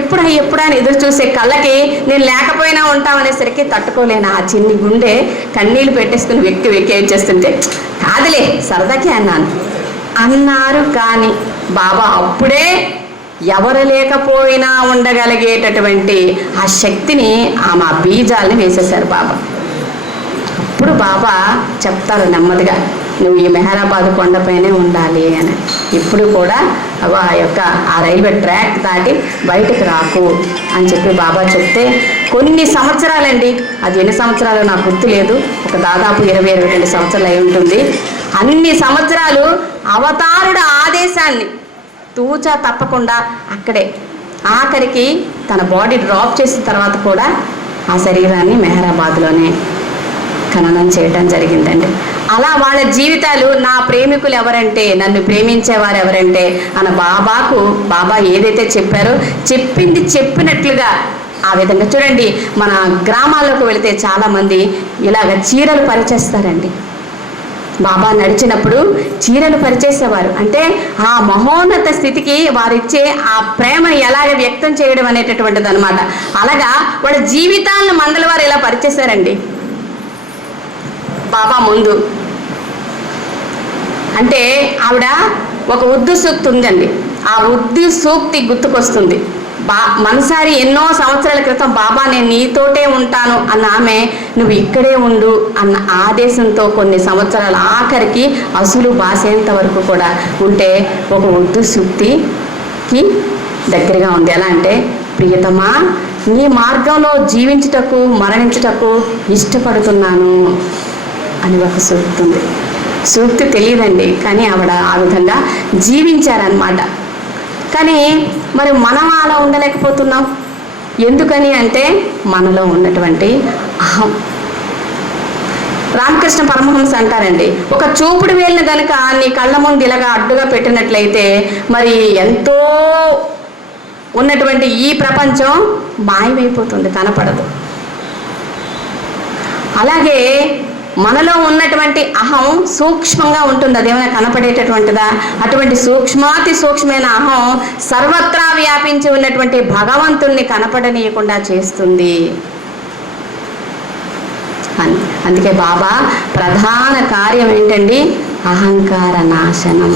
ఎప్పుడా అని ఎదురు చూసే కళ్ళకి నేను లేకపోయినా ఉంటామనేసరికి తట్టుకోలేను. ఆ చిన్ని గుండె కన్నీళ్ళు పెట్టేసుకుని వెక్కి ఏడ్చేస్తుంటే, కాదులే సరదాకి అన్నారు. కానీ బాబా అప్పుడే ఎవరు లేకపోయినా ఉండగలిగేటటువంటి ఆ శక్తిని, ఆమె బీజాలని వేసేశారు బాబా. అప్పుడు బాబా చెప్తారు నెమ్మదిగా, నువ్వు ఈ మెహరాబాద్ కొండపైనే ఉండాలి అని. ఇప్పుడు కూడా ఆ రైల్వే ట్రాక్ దాటి బయటకు రాకు అని చెప్పి బాబా చెప్తే కొన్ని సంవత్సరాలండి, అది ఎన్ని సంవత్సరాలు నాకు గుర్తు లేదు, ఒక దాదాపు 20-22 సంవత్సరాలు అయి ఉంటుంది. అన్ని సంవత్సరాలు అవతారుడు ఆదేశాన్ని తూచా తప్పకుండా అక్కడే ఆఖరికి తన బాడీ డ్రాప్ చేసిన తర్వాత కూడా ఆ శరీరాన్ని మెహరాబాద్లోనే ఖననం చేయటం జరిగిందండి. అలా వాళ్ళ జీవితాలు, నా ప్రేమికులు ఎవరంటే, నన్ను ప్రేమించేవారు ఎవరంటే అన్న బాబాకు బాబా ఏదైతే చెప్పారో చెప్పింది చెప్పినట్లుగా ఆ విధంగా. చూడండి, మన గ్రామాల్లోకి వెళితే చాలామంది ఇలాగ చీరలు పరిచేస్తారండి. బాబా నడిచినప్పుడు చీరలు పరిచేసేవారు. అంటే ఆ మహోన్నత స్థితికి వారిచ్చే ఆ ప్రేమను ఎలాగ వ్యక్తం చేయడం అనేటటువంటిది అనమాట. అలాగా వాళ్ళ జీవితాలను మండలి ఇలా పరిచేశారండి బాబా ముందు. అంటే ఆవిడ ఒక ఉర్దూ సూక్తి ఉందండి, ఆ ఉర్దూ సూక్తి గుర్తుకొస్తుంది. మనసారి ఎన్నో సంవత్సరాల క్రితం బాబా నేను నీతోటే ఉంటాను అన్న ఆమె నువ్వు ఇక్కడే ఉండు అన్న ఆదేశంతో కొన్ని సంవత్సరాల ఆఖరికి అసలు బాసేంత వరకు కూడా ఉంటే ఒక ఉర్దూ సూక్తికి దగ్గరగా ఉంది. ఎలా అంటే, ప్రియతమా నీ మార్గంలో జీవించుటకు మరణించుటకు ఇష్టపడుతున్నాను అని ఒక సూక్తి ఉంది. సూక్తి తెలియదండి, కానీ ఆవిడ ఆ విధంగా జీవించారనమాట. కానీ మరి మనం అలా ఉండలేకపోతున్నాం. ఎందుకని అంటే మనలో ఉన్నటువంటి అహం. రామకృష్ణ పరమహంస అంటారండి, ఒక చూపుడు వేలిని కనుక నీ కళ్ళ ముందు ఇలాగా అడ్డుగా పెట్టినట్లయితే మరి ఎంతో ఉన్నటువంటి ఈ ప్రపంచం మాయమైపోతుంది, కనపడదు. అలాగే మనలో ఉన్నటువంటి అహం సూక్ష్మంగా ఉంటుంది, అదేమైనా కనపడేటటువంటిదా? అటువంటి సూక్ష్మాతి సూక్ష్మమైన అహం సర్వత్రా వ్యాపించి ఉన్నటువంటి భగవంతుణ్ణి కనపడనీయకుండా చేస్తుంది. అందుకే బాబా ప్రధాన కార్యం ఏంటండి? అహంకార నాశనం.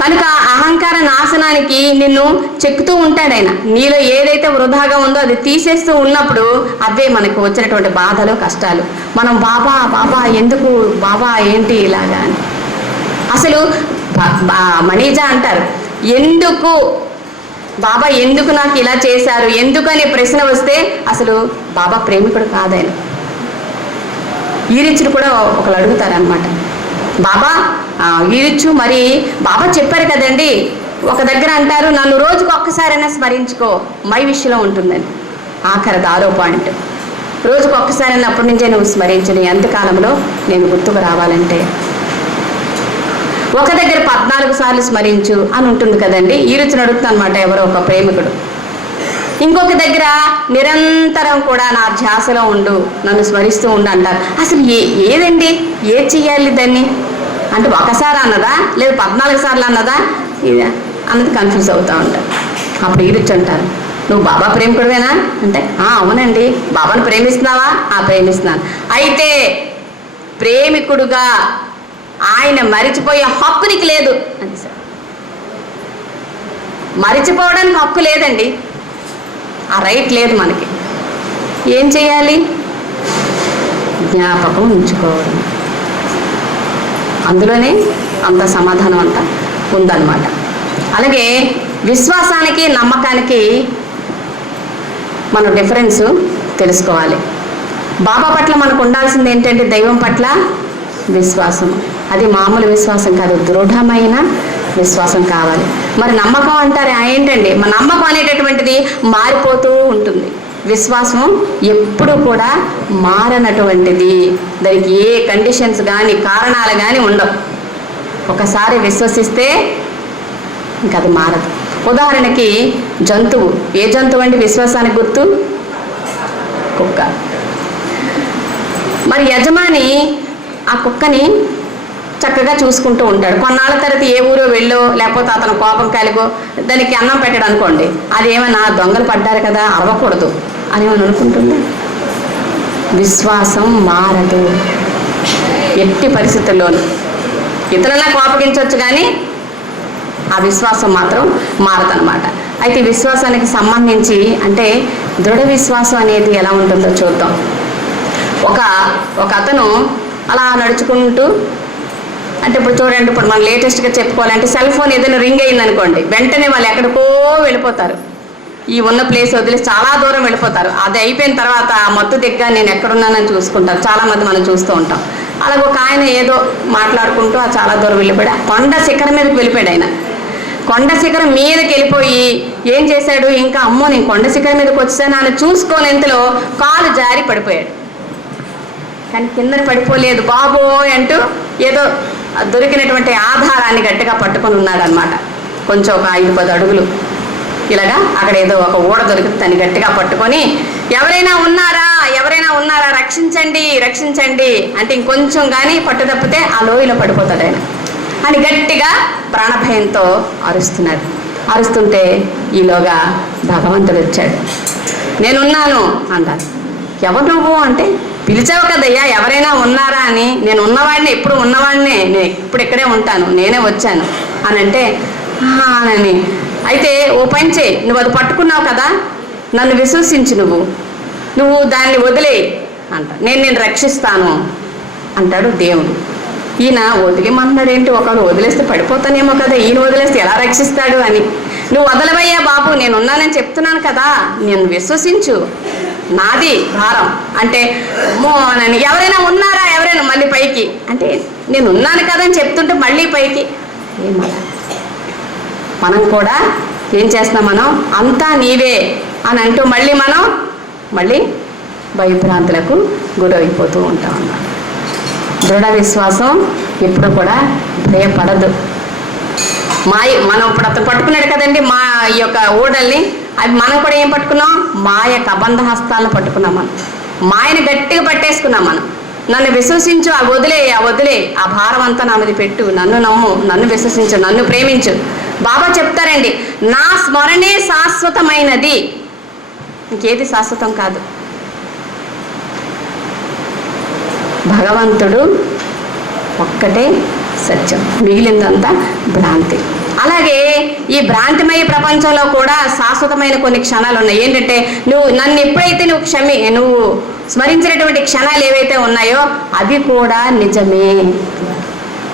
కనుక అహంకార నాశనానికి నిన్ను చెక్కుతూ ఉంటాడు ఆయన. నీలో ఏదైతే వృధాగా ఉందో అది తీసేస్తూ ఉన్నప్పుడు అవే మనకు వచ్చినటువంటి బాధలు, కష్టాలు. మనం బాబా బాబా ఎందుకు, బాబా ఏంటి ఇలాగా అని. అసలు మనీజా అంటారు, ఎందుకు బాబా ఎందుకు నాకు ఇలా చేశారు ఎందుకని ప్రశ్న వస్తే అసలు బాబా ప్రేమికుడు కాదాయన. ఈరిచ్చుడు కూడా ఒకళ్ళు అడుగుతారనమాట, బాబా ఈరిచ్చు మరి బాబా చెప్పారు కదండి, ఒక దగ్గర అంటారు నన్ను రోజుకు ఒక్కసారైనా స్మరించుకో, మై విషయంలో ఉంటుందని. ఆఖరిది 6వ పాయింట్, రోజుకు ఒక్కసారైనా అప్పటి నుంచే నువ్వు స్మరించను, ఎంతకాలంలో నేను గుర్తుకు రావాలంటే. ఒక దగ్గర 14 సార్లు స్మరించు అని ఉంటుంది కదండి. ఈరుచుని అడుగుతుంది అనమాట ఎవరో ఒక ప్రేమికుడు. ఇంకొక దగ్గర నిరంతరం కూడా నా ధ్యాసలో ఉండు, నన్ను స్మరిస్తూ ఉండు అంటారు. అసలు ఏదండి, ఏది చెయ్యాలి దాన్ని అంటే ఒకసారి అన్నదా లేదు 14 సార్లు అన్నదా ఇదా అన్నది కన్ఫ్యూజ్ అవుతూ ఉంటారు. అప్పుడు ఈరుచు అంటారు, నువ్వు బాబా ప్రేమికుడివేనా అంటే అవునండి. బాబాను ప్రేమిస్తున్నావా? ప్రేమిస్తున్నాను. అయితే ప్రేమికుడుగా ఆయన మరిచిపోయే హక్కు నీకు లేదు అని సార్. మరిచిపోవడానికి హక్కు లేదండి, ఆ రైట్ లేదు మనకి. ఏం చేయాలి? జ్ఞాపకం ఉంచుకోవడం. అందులోనే అంత సమాధానం అంతా ఉందన్నమాట. అలాగే విశ్వాసానికి నమ్మకానికి మనం డిఫరెన్స్ తెలుసుకోవాలి. బాబా పట్ల మనకు ఉండాల్సింది ఏంటంటే దైవం పట్ల విశ్వాసం. అది మామూలు విశ్వాసం కాదు, దృఢమైన విశ్వాసం కావాలి. మరి నమ్మకం అంటారు ఏంటండి? మన నమ్మకం అనేటటువంటిది మారిపోతూ ఉంటుంది. విశ్వాసం ఎప్పుడు కూడా మారనటువంటిది, దానికి ఏ కండిషన్స్ కానీ కారణాలు కానీ ఉండవు. ఒకసారి విశ్వసిస్తే ఇంకా అది మారదు. ఉదాహరణకి జంతువు, ఏ జంతువు అండి విశ్వాసానికి గుర్తు? కుక్క. మరి యజమాని ఆ కుక్కని చక్కగా చూసుకుంటూ ఉంటాడు. కొన్నాళ్ళ తర్వాత ఏ ఊరో వెళ్ళో లేకపోతే అతను కోపం కలిగో దానికి అన్నం పెట్టాడు అనుకోండి, అదేమన్నా దొంగలు పడ్డారు కదా అరవకూడదు అని ఏమని అనుకుంటుంది. విశ్వాసం మారదు ఎట్టి పరిస్థితుల్లోనూ. ఇతరులా కోపగించవచ్చు కానీ ఆ విశ్వాసం మాత్రం మారదన్నమాట. అయితే విశ్వాసానికి సంబంధించి అంటే దృఢ విశ్వాసం అనేది ఎలా ఉంటుందో చూద్దాం. ఒక అతను అలా నడుచుకుంటూ అంటే ఇప్పుడు చూడండి, ఇప్పుడు మనం లేటెస్ట్గా చెప్పుకోవాలంటే సెల్ ఫోన్ ఏదైనా రింగ్ అయింది అనుకోండి, వెంటనే వాళ్ళు ఎక్కడికో వెళ్ళిపోతారు. ఈ ఉన్న ప్లేస్ వదిలేసి చాలా దూరం వెళ్ళిపోతారు. అది అయిపోయిన తర్వాత ఆ మత్తు దగ్గర నేను ఎక్కడున్నానని చూసుకుంటారు. చాలామంది మనం చూస్తూ ఉంటాం. అలాగే ఒక ఆయన ఏదో మాట్లాడుకుంటూ ఆ చాలా దూరం వెళ్ళిపోయాడు. కొండ శిఖరం మీదకి వెళ్ళిపోయాడు ఆయన. కొండ శిఖరం మీదకి వెళ్ళిపోయి ఏం చేశాడు, ఇంకా అమ్మో నేను కొండ శిఖరం మీదకి వచ్చాను అని చూసుకొని ఇంతలో కాలు జారి పడిపోయాడు. కానీ కిందన పడిపోలేదు, బాబోయ్ అంటూ ఏదో దొరికినటువంటి ఆధారాన్ని గట్టిగా పట్టుకొని ఉన్నాడు అనమాట. కొంచెం ఒక 5-10 అడుగులు ఇలాగా అక్కడ ఏదో ఒక ఊడ దొరికితే దాన్ని గట్టిగా పట్టుకొని ఎవరైనా ఉన్నారా రక్షించండి రక్షించండి అంటే ఇంకొంచెం కానీ పట్టు తప్పితే ఆ లోయలో పడిపోతాడు ఆయన అని గట్టిగా ప్రాణభయంతో అరుస్తున్నాడు. అరుస్తుంటే ఈలోగా భగవంతుడు వచ్చాడు. నేనున్నాను అన్నాడు. ఎవరు నువ్వు అంటే, పిలిచావు కదయ్యా ఎవరైనా ఉన్నారా అని. నేను ఉన్నవాడిని, ఎప్పుడు ఉన్నవాడినే, నేను ఇప్పుడు ఇక్కడే ఉంటాను, నేనే వచ్చాను అని అంటే అని అయితే ఓ పని చేయి, నువ్వు అది పట్టుకున్నావు కదా, నన్ను విశ్వసించు, నువ్వు దాన్ని వదిలేయి అంట, నేను రక్షిస్తాను అంటాడు దేవుడు. ఈయన వదిలేమన్నాడు ఏంటి, ఒకరు వదిలేస్తే పడిపోతానేమో కదా, ఈయన వదిలేస్తే ఎలా రక్షిస్తాడు అని. నువ్వు వదలవయ్యా బాబు, నేనున్నానని చెప్తున్నాను కదా, నేను విశ్వసించు, నాది భారం అంటే అని. ఎవరైనా ఉన్నారా, ఎవరైనా మళ్ళీ పైకి అంటే నేను ఉన్నాను కదా అని చెప్తుంటే మళ్ళీ పైకి ఏమలా. మనం కూడా ఏం చేస్తున్నాం, మనం అంతా నీవే అని అంటూ మళ్ళీ భయభ్రాంతులకు గురైపోతూ ఉంటాం అన్నమాట. దృఢ విశ్వాసం ఎప్పుడు కూడా భయపడదు. మనం ఇప్పుడు అతను పట్టుకున్నాడు కదండి మా ఈ యొక్క ఊడల్ని, అవి మనం కూడా ఏం పట్టుకున్నాం, మాయ కబంధ హస్తాలను పట్టుకున్నాం. మనం మాయని గట్టిగా పట్టేసుకున్నాం. నన్ను విశ్వసించు, ఆ వదిలే ఆ భారం అంతా నా మీద పెట్టు, నన్ను నమ్ము, నన్ను విశ్వసించు, నన్ను ప్రేమించు. బాబా చెప్తారండి, నా స్మరణే శాశ్వతమైనది, ఇంకేది శాశ్వతం కాదు. భగవంతుడు ఒక్కటే సత్యం, మిగిలిందంతా భ్రాంతి. అలాగే ఈ భ్రాంతిమయ ప్రపంచంలో కూడా శాశ్వతమైన కొన్ని క్షణాలు ఉన్నాయి. ఏంటంటే నన్ను ఎప్పుడైతే నువ్వు స్మరించినటువంటి క్షణాలు ఏవైతే ఉన్నాయో అవి కూడా నిజమే.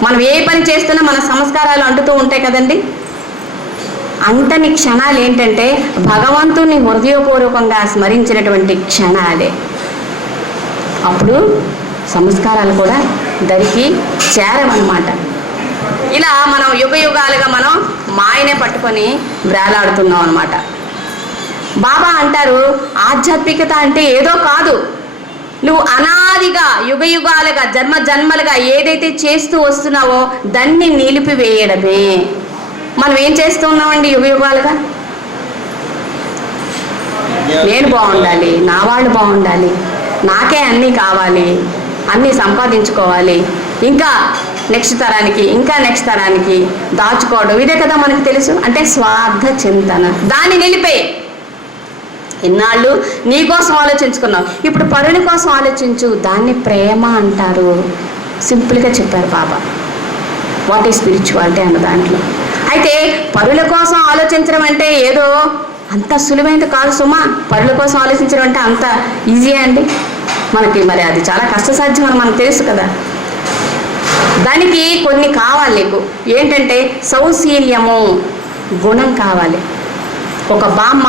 మనం ఏ పని చేస్తున్నా మన సంస్కారాలు అంటుతూ ఉంటాయి కదండి. అంతని క్షణాలు ఏంటంటే భగవంతుని హృదయపూర్వకంగా స్మరించినటువంటి క్షణాలే. అప్పుడు సంస్కారాలు కూడా దరికి చేరవన్నమాట. ఇలా మనం యుగాలుగా మనం మాయనే పట్టుకొని వేలాడుతున్నాం అన్నమాట. బాబా అంటారు, ఆధ్యాత్మికత అంటే ఏదో కాదు, నువ్వు అనాదిగా యుగాలుగా జన్మలుగా ఏదైతే చేస్తూ వస్తున్నావో దాన్ని నిలిపివేయడమే. మనం ఏం చేస్తూ ఉన్నామండి యుగాలుగా? నేను బాగుండాలి, నా వాళ్ళు బాగుండాలి, నాకే అన్నీ కావాలి, అన్నీ సంపాదించుకోవాలి, ఇంకా నెక్స్ట్ తరానికి దాచుకోవడం, ఇదే కదా మనకు తెలుసు. అంటే స్వార్థ చింతన. దాన్ని నిలిపేయి. ఇన్నాళ్ళు నీ కోసం ఆలోచించుకున్నావు, ఇప్పుడు పరుని కోసం ఆలోచించు, దాన్ని ప్రేమ అంటారు. సింపుల్గా చెప్పారు బాబా. వాట్ ఈజ్ స్పిరిచువాలిటీ అన్న దాంట్లో. అయితే పరుల కోసం ఆలోచించడం అంటే ఏదో అంత సులువైనది కాదు సుమా. పరుల కోసం ఆలోచించడం అంటే అంత ఈజీ అండి మనకి? మరి అది చాలా కష్టసాధ్యం అని మనకు తెలుసు కదా. దానికి కొన్ని కావాలి నీకు. ఏంటంటే సౌశీల్యము, గుణం కావాలి. ఒక బామ్మ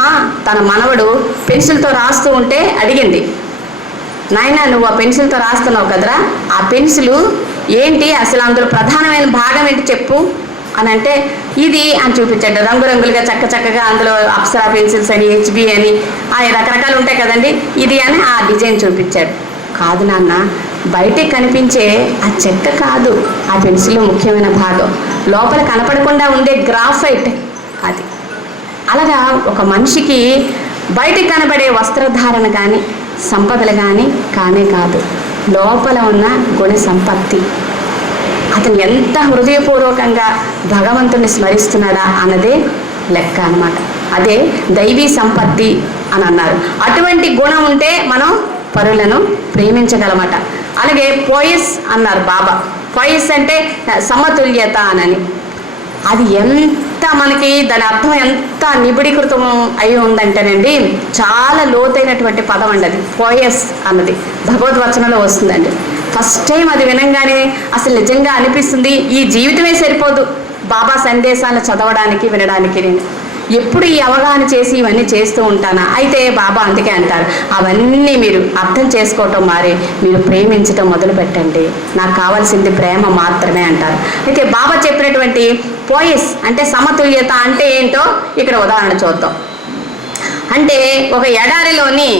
తన మనవడు పెన్సిల్తో రాస్తూ ఉంటే అడిగింది, నాయన నువ్వు ఆ పెన్సిల్తో రాస్తున్నావు కదరా, ఆ పెన్సిల్ ఏంటి, అసలు అందులో ప్రధానమైన భాగం ఏంటి చెప్పు అని అంటే, ఇది అని చూపించాడు. రంగురంగులుగా చక్కగా అందులో అప్సరా పెన్సిల్స్ అని, హెచ్బి అని రకరకాలు ఉంటాయి కదండి, ఇది అని ఆ డిజైన్ చూపించాడు. కాదు నాన్న, బయటికి కనిపించే ఆ చెక్క కాదు ఆ పెన్సిల్లో ముఖ్యమైన భాగం, లోపల కనపడకుండా ఉండే గ్రాఫైట్ అది. అలాగా ఒక మనిషికి బయటికి కనబడే వస్త్రధారణ కానీ సంపదలు కానీ కానే కాదు, లోపల ఉన్న గుణ సంపత్తి. అతను ఎంత హృదయపూర్వకంగా భగవంతుని స్మరిస్తున్నాడా అన్నదే లెక్క అన్నమాట. అదే దైవీ సంపత్తి అని అన్నారు. అటువంటి గుణం ఉంటే మనం పరులను ప్రేమించగలమట. అలాగే పోయిస్ అన్నారు బాబా. పోయిస్ అంటే సమతుల్యత అని. అది ఎంత మనకి దాని అర్థం ఎంత నిబిడీకృతం అయి ఉందంటేనండి, చాలా లోతైనటువంటి పదం అండి అది. పోయస్ అన్నది భగవద్వచనంలో వస్తుందండి. ఫస్ట్ టైం అది వినంగానే అసలు నిజంగా అనిపిస్తుంది ఈ జీవితమే సరిపోదు బాబా సందేశాలు చదవడానికి వినడానికి. నేను ఎప్పుడు ఈ అవగాహన చేసి ఇవన్నీ చేస్తూ ఉంటానా? అయితే బాబా అందుకే అంటారు, అవన్నీ మీరు అర్థం చేసుకోవటం మారి మీరు ప్రేమించటం మొదలు పెట్టండి, నాకు కావాల్సింది ప్రేమ మాత్రమే అంటారు. అయితే బాబా చెప్పినటువంటి పోయిస్ అంటే సమతుల్యత అంటే ఏంటో ఇక్కడ ఉదాహరణ చూద్దాం. అంటే ఒక ఎడారిలోని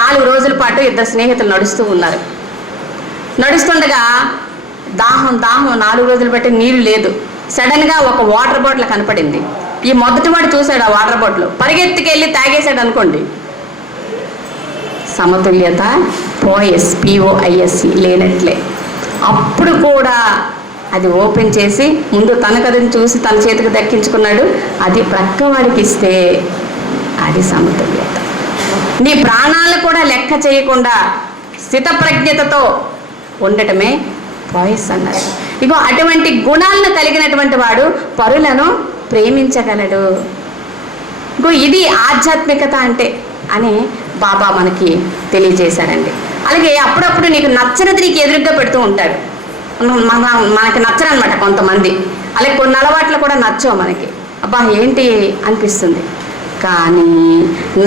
4 రోజుల పాటు 2 స్నేహితులు నడుస్తూ ఉన్నారు. నడుస్తుండగా దాహం 4 రోజులు బట్టి నీళ్ళు లేదు. సడన్గా ఒక వాటర్ బాటిల్ కనపడింది. ఈ మొదటివాడు చూశాడు ఆ వాటర్ బాటిల్, పరిగెత్తుకెళ్ళి తాగేశాడు అనుకోండి. సమతుల్యత పోయిస్ POISE లేనట్లే. అప్పుడు కూడా అది ఓపెన్ చేసి ముందు తన కథను చూసి తన చేతికి దక్కించుకున్నాడు. అది ప్రక్కవాడికి ఇస్తే అది సమతుల్యత. నీ ప్రాణాలు కూడా లెక్క చేయకుండా స్థితప్రజ్ఞతతో ఉండటమే పోయిస్ అన్నారు. ఇగో అటువంటి గుణాలను కలిగినటువంటి వాడు పరులను ప్రేమించగలడు. ఇది ఆధ్యాత్మికత అంటే అని బాబా మనకి తెలియజేశారండి. అలాగే అప్పుడప్పుడు నీకు నచ్చనిది నీకు ఎదురుగ్గా పెడుతూ ఉంటాడు. మనకి నచ్చరనమాట కొంతమంది. అలాగే కొన్ని అలవాట్లు కూడా నచ్చవు మనకి. అబ్బా ఏంటి అనిపిస్తుంది. కానీ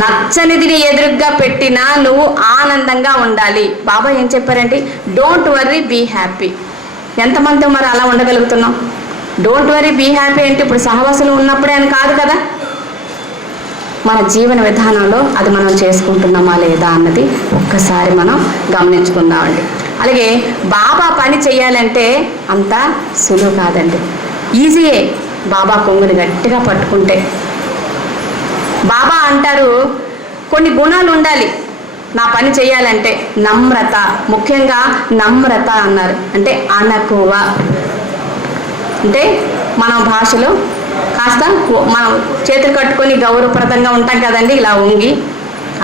నచ్చనిది నీ ఎదురుగ్గా పెట్టినా నువ్వు ఆనందంగా ఉండాలి. బాబా ఏం చెప్పారంటే డోంట్ వర్రీ బీ హ్యాపీ. ఎంతమంది మరి అలా ఉండగలుగుతున్నాం? డోంట్ వర్రీ బీ హ్యాపీ అంటే ఇప్పుడు సహవాసులు ఉన్నప్పుడే అని కాదు కదా, మన జీవన విధానంలో అది మనం చేసుకుంటున్నామా లేదా అన్నది ఒక్కసారి మనం గమనించుకుందామండి. అలాగే బాబా పని చేయాలంటే అంత సులువు కాదండి, ఈజీయే. బాబా కొంగుని గట్టిగా పట్టుకుంటే. బాబా అంటారు కొన్ని గుణాలు ఉండాలి నా పని చేయాలంటే. నమ్రత, ముఖ్యంగా నమ్రత అన్నారు. అంటే అణకువ, అంటే మన భాషలో కాస్త మనం చేతులు కట్టుకొని గౌరవప్రదంగా ఉంటాం కదండి, ఇలా వంగి.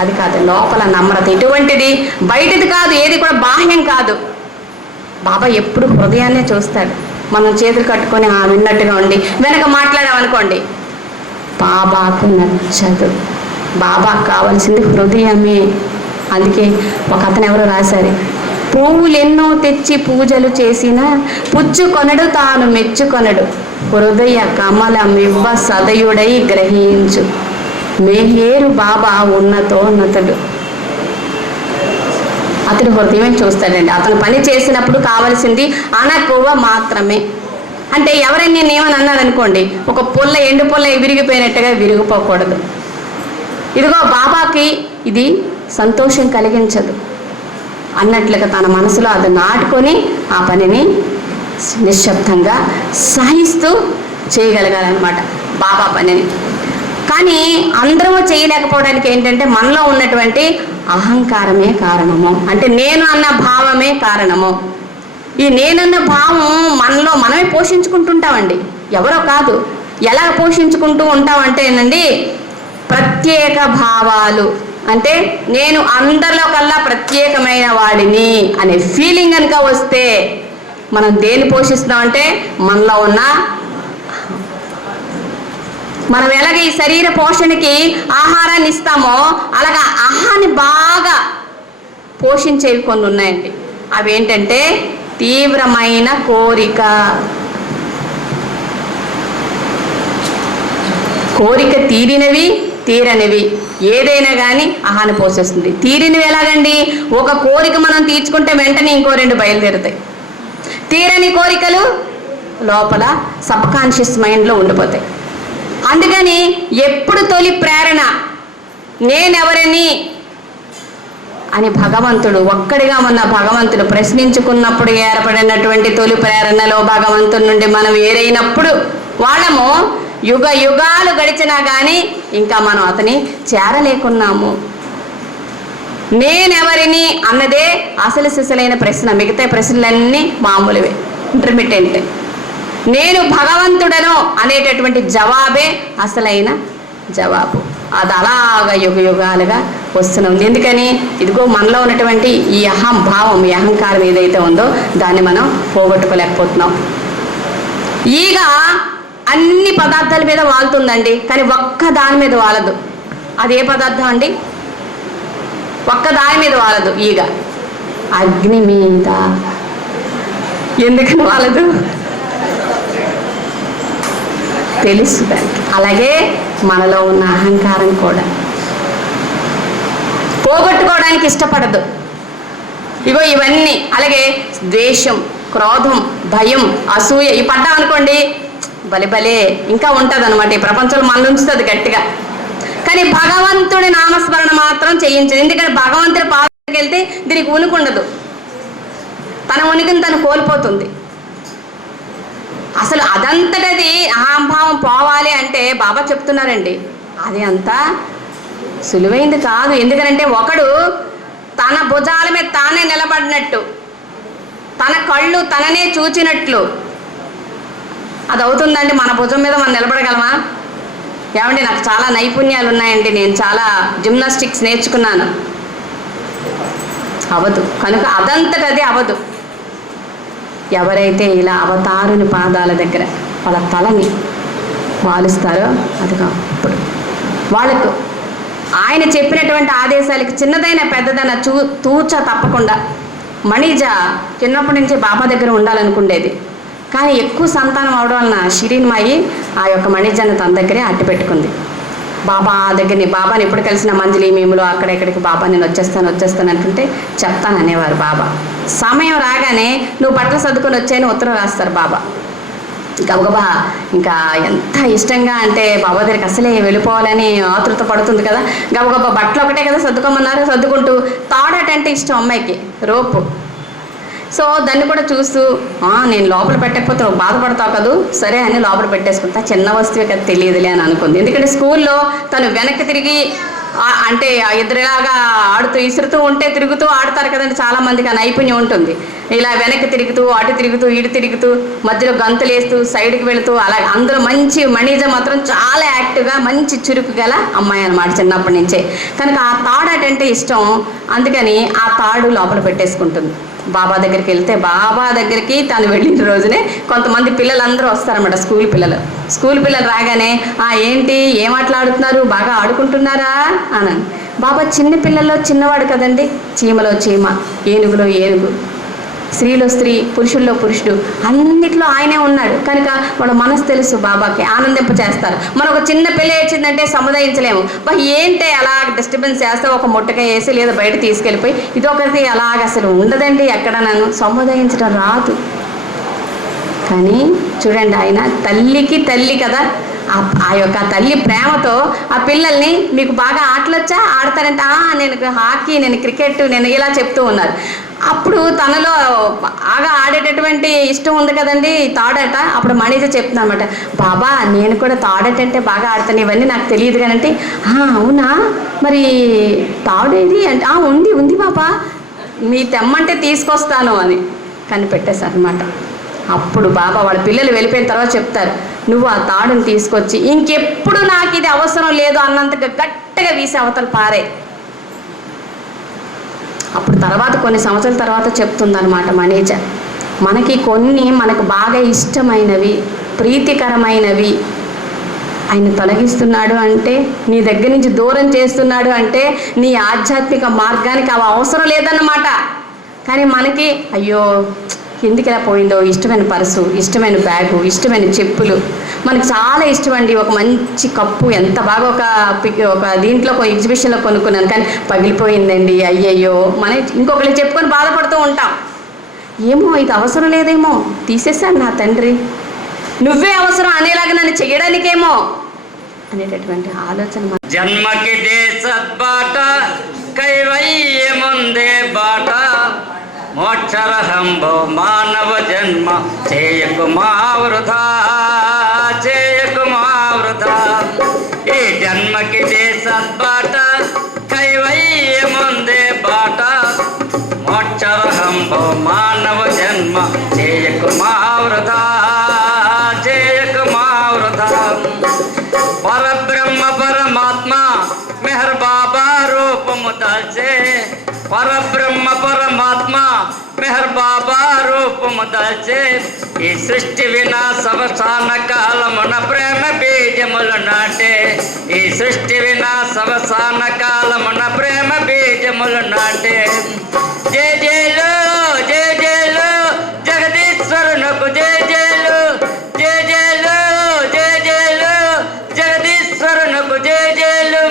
అది కాదు, లోపల నమ్రత. ఎటువంటిది? బయటది కాదు, ఏది కూడా బాహ్యం కాదు. బాబా ఎప్పుడు హృదయాన్నే చూస్తాడు. మనం చేతులు కట్టుకొని విన్నట్టుగా ఉండి వెనక మాట్లాడామనుకోండి బాబాకు నచ్చదు. బాబాకు కావాల్సింది హృదయమే. అందుకే ఒక అతను ఎవరో రాశారు, పువ్వులెన్నో తెచ్చి పూజలు చేసినా పుచ్చుకొనడు తాను మెచ్చుకొనడు, హృదయ కమలమివ్వ సదయుడై గ్రహించు, మేహేరు బాబా ఉన్నతోన్నతుడు. అతడు హృదయమే చూస్తాడండి. అతను పని చేసినప్పుడు కావాల్సింది అణకువ మాత్రమే. అంటే ఎవరైనా నేను ఏమని అన్నారనుకోండి, ఒక పుల్ల ఎండు పుల్ల విరిగిపోయినట్టుగా విరిగిపోకూడదు. ఇదిగో బాబాకి ఇది సంతోషం కలిగించదు అన్నట్లుగా తన మనసులో అది నాటుకొని ఆ పనిని నిశ్శబ్దంగా సహిస్తూ చేయగలగాలన్నమాట బాబా పనిని. కానీ అందరము చేయలేకపోవడానికి ఏంటంటే మనలో ఉన్నటువంటి అహంకారమే కారణము. అంటే నేను అన్న భావమే కారణము. ఈ నేనన్న భావం మనలో మనమే పోషించుకుంటుంటామండి, ఎవరో కాదు. ఎలా పోషించుకుంటూ ఉంటామంటేనండి ప్రత్యేక భావాలు. అంటే నేను అందరిలో కల్లా ప్రత్యేకమైన వాడిని అనే ఫీలింగ్ కనుక వస్తే మనం దేన్ని పోషిస్తున్నామంటే మనలో ఉన్న, మనం ఎలాగ ఈ శరీర పోషణకి ఆహారాన్ని ఇస్తామో అలాగా ఆహాన్ని బాగా పోషించేవి కొన్ని ఉన్నాయండి. అవి ఏంటంటే తీవ్రమైన కోరిక. కోరిక తీరినవి తీరనివి ఏదైనా కానీ ఆహాన్ని పోషిస్తుంది. తీరినవి ఎలాగండి? ఒక కోరిక మనం తీర్చుకుంటే వెంటనే ఇంకో 2 బయలుదేరుతాయి. తీరని కోరికలు లోపల సబ్ కాన్షియస్ మైండ్లో ఉండిపోతాయి. అందుకని ఎప్పుడు తొలి ప్రేరణ నేనెవరిని అని భగవంతుడు ఒక్కడిగా ఉన్న భగవంతుడు ప్రశ్నించుకున్నప్పుడు ఏర్పడినటువంటి తొలి ప్రేరణలో భగవంతుడి నుండి మనం వేరైనప్పుడు వాళ్ళము యుగ యుగాలు గడిచినా కానీ ఇంకా మనం అతని చేరలేకున్నాము. నేనెవరిని అన్నదే అసలు సిసలైన ప్రశ్న. మిగతా ప్రశ్నలన్నీ మామూలువే, ఇంటర్మీడియట్. నేను భగవంతుడను అనేటటువంటి జవాబే అసలైన జవాబు. అది అలాగా యుగ యుగాలుగా వస్తుంది. ఎందుకని? ఇదిగో మనలో ఉన్నటువంటి ఈ అహంభావం, ఈ అహంకారం ఏదైతే ఉందో దాన్ని మనం పోగొట్టుకోలేకపోతున్నాం. ఈగ అన్ని పదార్థాల మీద వాలుతుందండి, కానీ ఒక్క దాని మీద వాలదు. అది ఏ పదార్థం అండి? ఒక్క దాని మీద వాలదు ఈగ, అగ్ని మీద. ఎందుకని వాలదు? తెలుసు దానికి. అలాగే మనలో ఉన్న అహంకారం కూడా పోగొట్టుకోవడానికి ఇష్టపడదు. ఇగో ఇవన్నీ, అలాగే ద్వేషం, క్రోధం, భయం, అసూయ ఈ పడ్డామనుకోండి భలే ఇంకా ఉంటుంది అనమాట. ఈ ప్రపంచంలో మన ఉంచుతుంది గట్టిగా. కానీ భగవంతుడి నామస్మరణ మాత్రం చేయించదు. ఎందుకంటే భగవంతుడి పాదకి వెళ్తే దీనికి ఉనికుండదు, తన ఉనికిని తను కోల్పోతుంది. అసలు అదంతటది అహంభావం పోవాలి అంటే బాబా చెప్తున్నారండి, అది అంత సులువైంది కాదు. ఎందుకంటే ఒకడు తన భుజాల మీద తానే నిలబడినట్టు, తన కళ్ళు తననే చూచినట్లు అది అవుతుందండి. మన భుజం మీద మనం నిలబడగలమా? ఏమండి, నాకు చాలా నైపుణ్యాలు ఉన్నాయండి, నేను చాలా జిమ్నాస్టిక్స్ నేర్చుకున్నాను. అవదు. కనుక అదంతటది అవదు. ఎవరైతే ఇలా అవతారుని పాదాల దగ్గర వాళ్ళ తలని వాలుస్తారో అదిగా అప్పుడు వాళ్ళకు ఆయన చెప్పినటువంటి ఆదేశాలకి చిన్నదైనా పెద్దదైనా తూచా తప్పకుండా మణిజ చిన్నప్పటి నుంచి బాబా దగ్గర ఉండాలనుకుండేది. కానీ ఎక్కువ సంతానం అవడం వలన షిరీన్మాయి ఆ యొక్క మణిజాన్ని తన దగ్గరే అట్టి పెట్టుకుంది. బాబా దగ్గరని బాబాని ఎప్పుడు కలిసిన మంజలి మేములో అక్కడెక్కడికి బాబా నేను వచ్చేస్తాను అంటుంటే చెప్తాననేవారు బాబా. సమయం రాగానే నువ్వు బట్టలు సర్దుకొని వచ్చాయని ఉత్తరం రాస్తారు బాబా. గబగబా ఇంకా ఎంత ఇష్టంగా అంటే బాబా దగ్గరికి అసలే వెళ్ళిపోవాలని ఆతృత పడుతుంది కదా. గబగబా బట్టలు ఒకటే కదా సర్దుకోమన్నారు. సర్దుకుంటూ తాడటంటే ఇష్టం అమ్మాయికి, రోపు. సో దాన్ని కూడా చూస్తూ నేను లోపల పెట్టకపోతే నువ్వు బాధపడతావు కదూ, సరే అని లోపల పెట్టేసుకుంటా. చిన్న వస్తువే కదా తెలియదులే అని అనుకుంది. ఎందుకంటే స్కూల్లో తను వెనక్కి తిరిగి అంటే ఎదురులాగా ఆడుతూ ఇసురుతూ ఉంటే తిరుగుతూ ఆడతారు కదండి, చాలామందికి ఆ నైపుణ్యం ఉంటుంది. ఇలా వెనక్కి తిరుగుతూ అటు తిరుగుతూ ఇటు తిరుగుతూ మధ్యలో గంతులు వేస్తూ సైడ్కి వెళుతూ అలా అందులో మంచి మణిజ మాత్రం చాలా యాక్టివ్గా మంచి చురుకు గల అమ్మాయి అన్నమాట చిన్నప్పటి నుంచే. కనుక ఆ తాడు అంటే ఇష్టం, అందుకని ఆ తాడు లోపల పెట్టేసుకుంటుంది. బాబా దగ్గరికి వెళ్తే బాబా దగ్గరికి తను వెళ్ళిన రోజునే కొంతమంది పిల్లలందరూ వస్తారన్నమాట, స్కూల్ పిల్లలు రాగానే ఏంటి ఏం మాట్లాడుతున్నారు, బాగా ఆడుకుంటున్నారా అని. బాబా చిన్న పిల్లల్లో చిన్నవాడు కదండి, చీమలో చీమ, ఏనుగులో ఏనుగు, స్త్రీలో స్త్రీ, పురుషుల్లో పురుషుడు, అన్నిట్లో ఆయనే ఉన్నాడు. కనుక వాళ్ళ మనసు తెలుసు బాబాకి, ఆనందింప చేస్తారు. మనం ఒక చిన్న పిల్ల వచ్చిందంటే సముదాయించలేము. ఏంటే అలా డిస్టర్బెన్స్ చేస్తే ఒక ముట్టకాయ వేసి లేదా బయట తీసుకెళ్ళిపోయి ఇదొకటి అలాగ అసలు ఉండదండి ఎక్కడ, నన్ను సముదాయించడం రాదు. కానీ చూడండి ఆయన తల్లికి తల్లి కదా, ఆ యొక్క తల్లి ప్రేమతో ఆ పిల్లల్ని మీకు బాగా ఆటలొచ్చా ఆడతారంటే నేను హాకీ, నేను క్రికెట్, నేను ఇలా చెప్తూ ఉన్నారు. అప్పుడు తనలో బాగా ఆడేటటువంటి ఇష్టం ఉంది కదండి తాడట. అప్పుడు మణిజ చెప్తున్నా అనమాట, బాబా నేను కూడా తాడట అంటే బాగా ఆడతాను, ఇవన్నీ నాకు తెలియదు కానంటే అవునా మరి తాడేది అంటే ఉంది బాబా, మీ తెమ్మంటే తీసుకొస్తాను అని కనిపెట్టేశారు అనమాట. అప్పుడు బాబా వాళ్ళ పిల్లలు వెళ్ళిపోయిన తర్వాత చెప్తారు, నువ్వు ఆ తాడుని తీసుకొచ్చి ఇంకెప్పుడు నాకు ఇది అవసరం లేదు అన్నంతగా గట్టిగా వీసి అవతల పారే. అప్పుడు తర్వాత కొన్ని సంవత్సరాల తర్వాత చెప్తుందన్నమాట మణిజ, మనకు బాగా ఇష్టమైనవి ప్రీతికరమైనవి ఆయన తొలగిస్తున్నాడు అంటే, నీ దగ్గర నుంచి దూరం చేస్తున్నాడు అంటే నీ ఆధ్యాత్మిక మార్గానికి అవి అవసరం లేదన్నమాట. కానీ మనకి అయ్యో ఎందుకు ఇలా పోయిందో, ఇష్టమైన పర్సు, ఇష్టమైన బ్యాగు, ఇష్టమైన చెప్పులు, మనకు చాలా ఇష్టం అండి. ఒక మంచి కప్పు ఎంత బాగా ఒక దీంట్లో ఎగ్జిబిషన్లో కొనుక్కున్నాను కానీ పగిలిపోయిందండి, అయ్యయ్యో మనం ఇంకొకరికి చెప్పుకొని బాధపడుతూ ఉంటాం. ఏమో ఇది అవసరం లేదేమో, తీసేశాను నా తండ్రి, నువ్వే అవసరం అనేలాగా నన్ను చేయడానికేమో అనేటటువంటి ఆలోచన. జన్మకి సద్బాట కైవయ్య ముందే బాట, మోక్షరహంభో మానవ జన్మ చేయకు మా వృధా, ఈ జన్మకి సద్బాట కైవయ్య ముందే బాట, మోక్షరహంభో మానవ జన్మ చేయకు మా వృధా. పరబ్రహ్మ పరమాత్మ మెహర్ బాబా రూపము దాల్చే, పరబ్రహ్మ పరమాత్మ మెహర్ బాబా రూపము దాల్చే, ఈ సృష్టి వినాశవసాన కాలమున ప్రేమ బీజములు నాటే, ఈ సృష్టి వినాశవసాన కాలమున ప్రేమ బీజములు నాటే. జయ జయలు జయ జయలు జగదీశ్వరునకు జయ జయలు, జయ జయలు జయ జయలు జగదీశ్వరునకు జయ జయలు.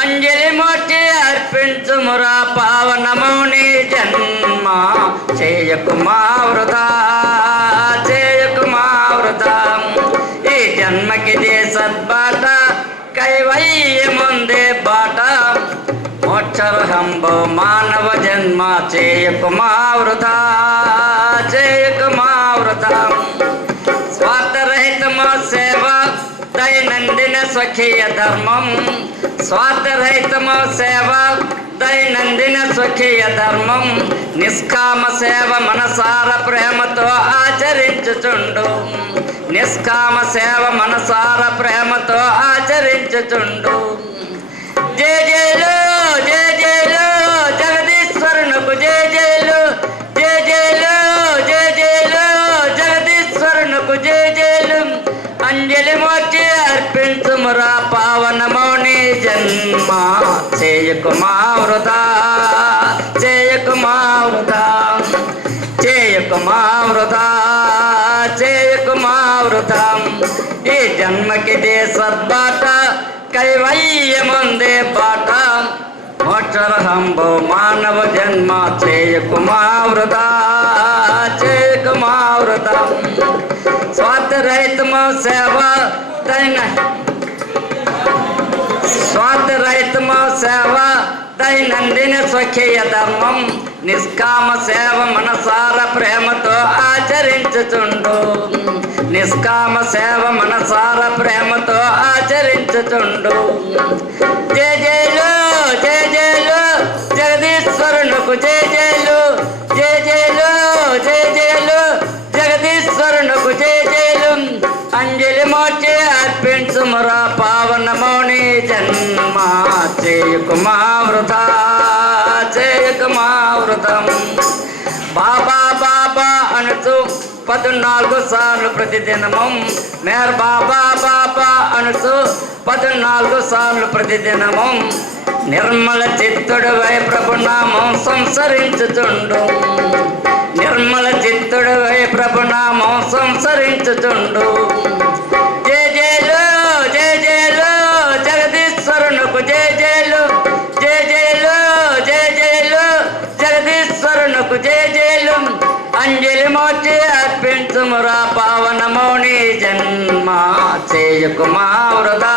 అంజలి మోటి అర్పించుమురా పావనమౌని జన్మ, చేయకు మా వృధా, చేయకు మా వృధా. ఈ జన్మకి సద్బాట కైవయ్య ముందే బాట, మోక్షరహంభో మానవ జన్మ చేయకు మా వృధా, చేయకు మా వృధా. స్వార్థరహితమో సేవ దైనందిన స్వకీయ ధర్మం, స్వార్థరహితమో సేవ దైనందిన స్వకీయ ధర్మం, నిష్కామ సేవ మనసార ప్రేమతో ఆచరించుచుండు, నిష్కామ సేవ మనసార ప్రేమతో ఆచరించుచుండు. జయ జయలు జయ జయలు జగదీశ్వరునకు జయ జయలు, జయ జయలు జయ జయలు జగదీశ్వరునకు జయ జయలు. అంజలి మోచి అర్పించుమురా పావనమౌని జన్మ చేయకుమా వృధా చేయకుమా వృధా చేయకుమా వృధా చేయకుమా వృధా ఈ జన్మకిదే సద్బాట కైవల్యముందే బాట మోక్షరహంభో మానవ జన్మ చేయకుమా వృధా చేయకుమా వృధా స్వార్థరహితము సేవ స్వార్థరహితము సేవ దైనందిన స్వకీయ ధర్మం నిష్కామ సేవ మనసార ప్రేమతో ఆచరించుచుండు నిష్కామ సేవ మనసార ప్రేమతో ఆచరించుచుండు జయ జయలు జయ జయలు జగదీశ్వరునికి జయ జయలు జయ జయలు జయ జయలు జగదీశ్వరునికి జయ జయలు అంజలి మోచి అర్పించుమురా పావనమౌని జన్మ చేయకుమా వృధా చేయకుమా వృధం బాబా బాబా అనుచు 14 సార్లు ప్రతిదినము మేర్ బాబా బాబా అనుచు 14 సార్లు ప్రతిదినము నిర్మల చిత్తుడవై ప్రభునామం సంసరించుచుండు నిర్మల చిత్తుడవై ప్రభునామం సంసరించుచుండు జయ జయలు జయ జయలు జగదీశ్వరునికి జయ జయలు జయ జయలు జయ జయలు జగదీశ్వరునికి జయ జయలు అంజలి మోచి అర్పించుమురా పావనమౌని జన్మ చేయకుమా వృధా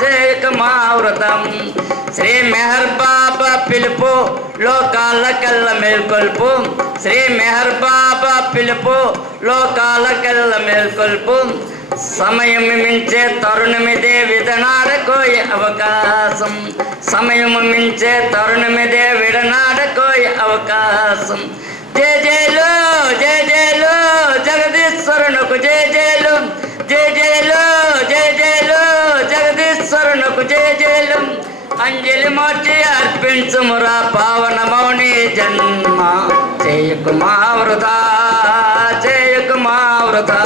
చేయకుమా వృధం శ్రీ మెహర్ బాబా పిలుపు లోకాలకెల్ల మేల్కొల్పు శ్రీ మెహర్ బాబా పిలుపు లోకాలకెల్ల మేల్కొల్పు సమయం మించే తరుణమిదే విడనాడకోయే అవకాశం సమయం మించే తరుణమిదే విడనాడకోయే అవకాశం జయ జయలు జయ జయలు జగదీశ్వరునికి జయ జయలు జయ జయలు జయ జయలు జగదీశ్వరునికి జయ జయలు అంజలి మోచి అర్పించుమురా పావనమౌని జన్మ చేయకుమా వృధా చేయకుమా వృధా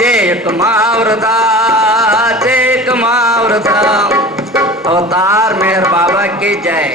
చేయకుమా వృధా చేయకుమా వృధా అవతార్ मेहर बाबा की जय।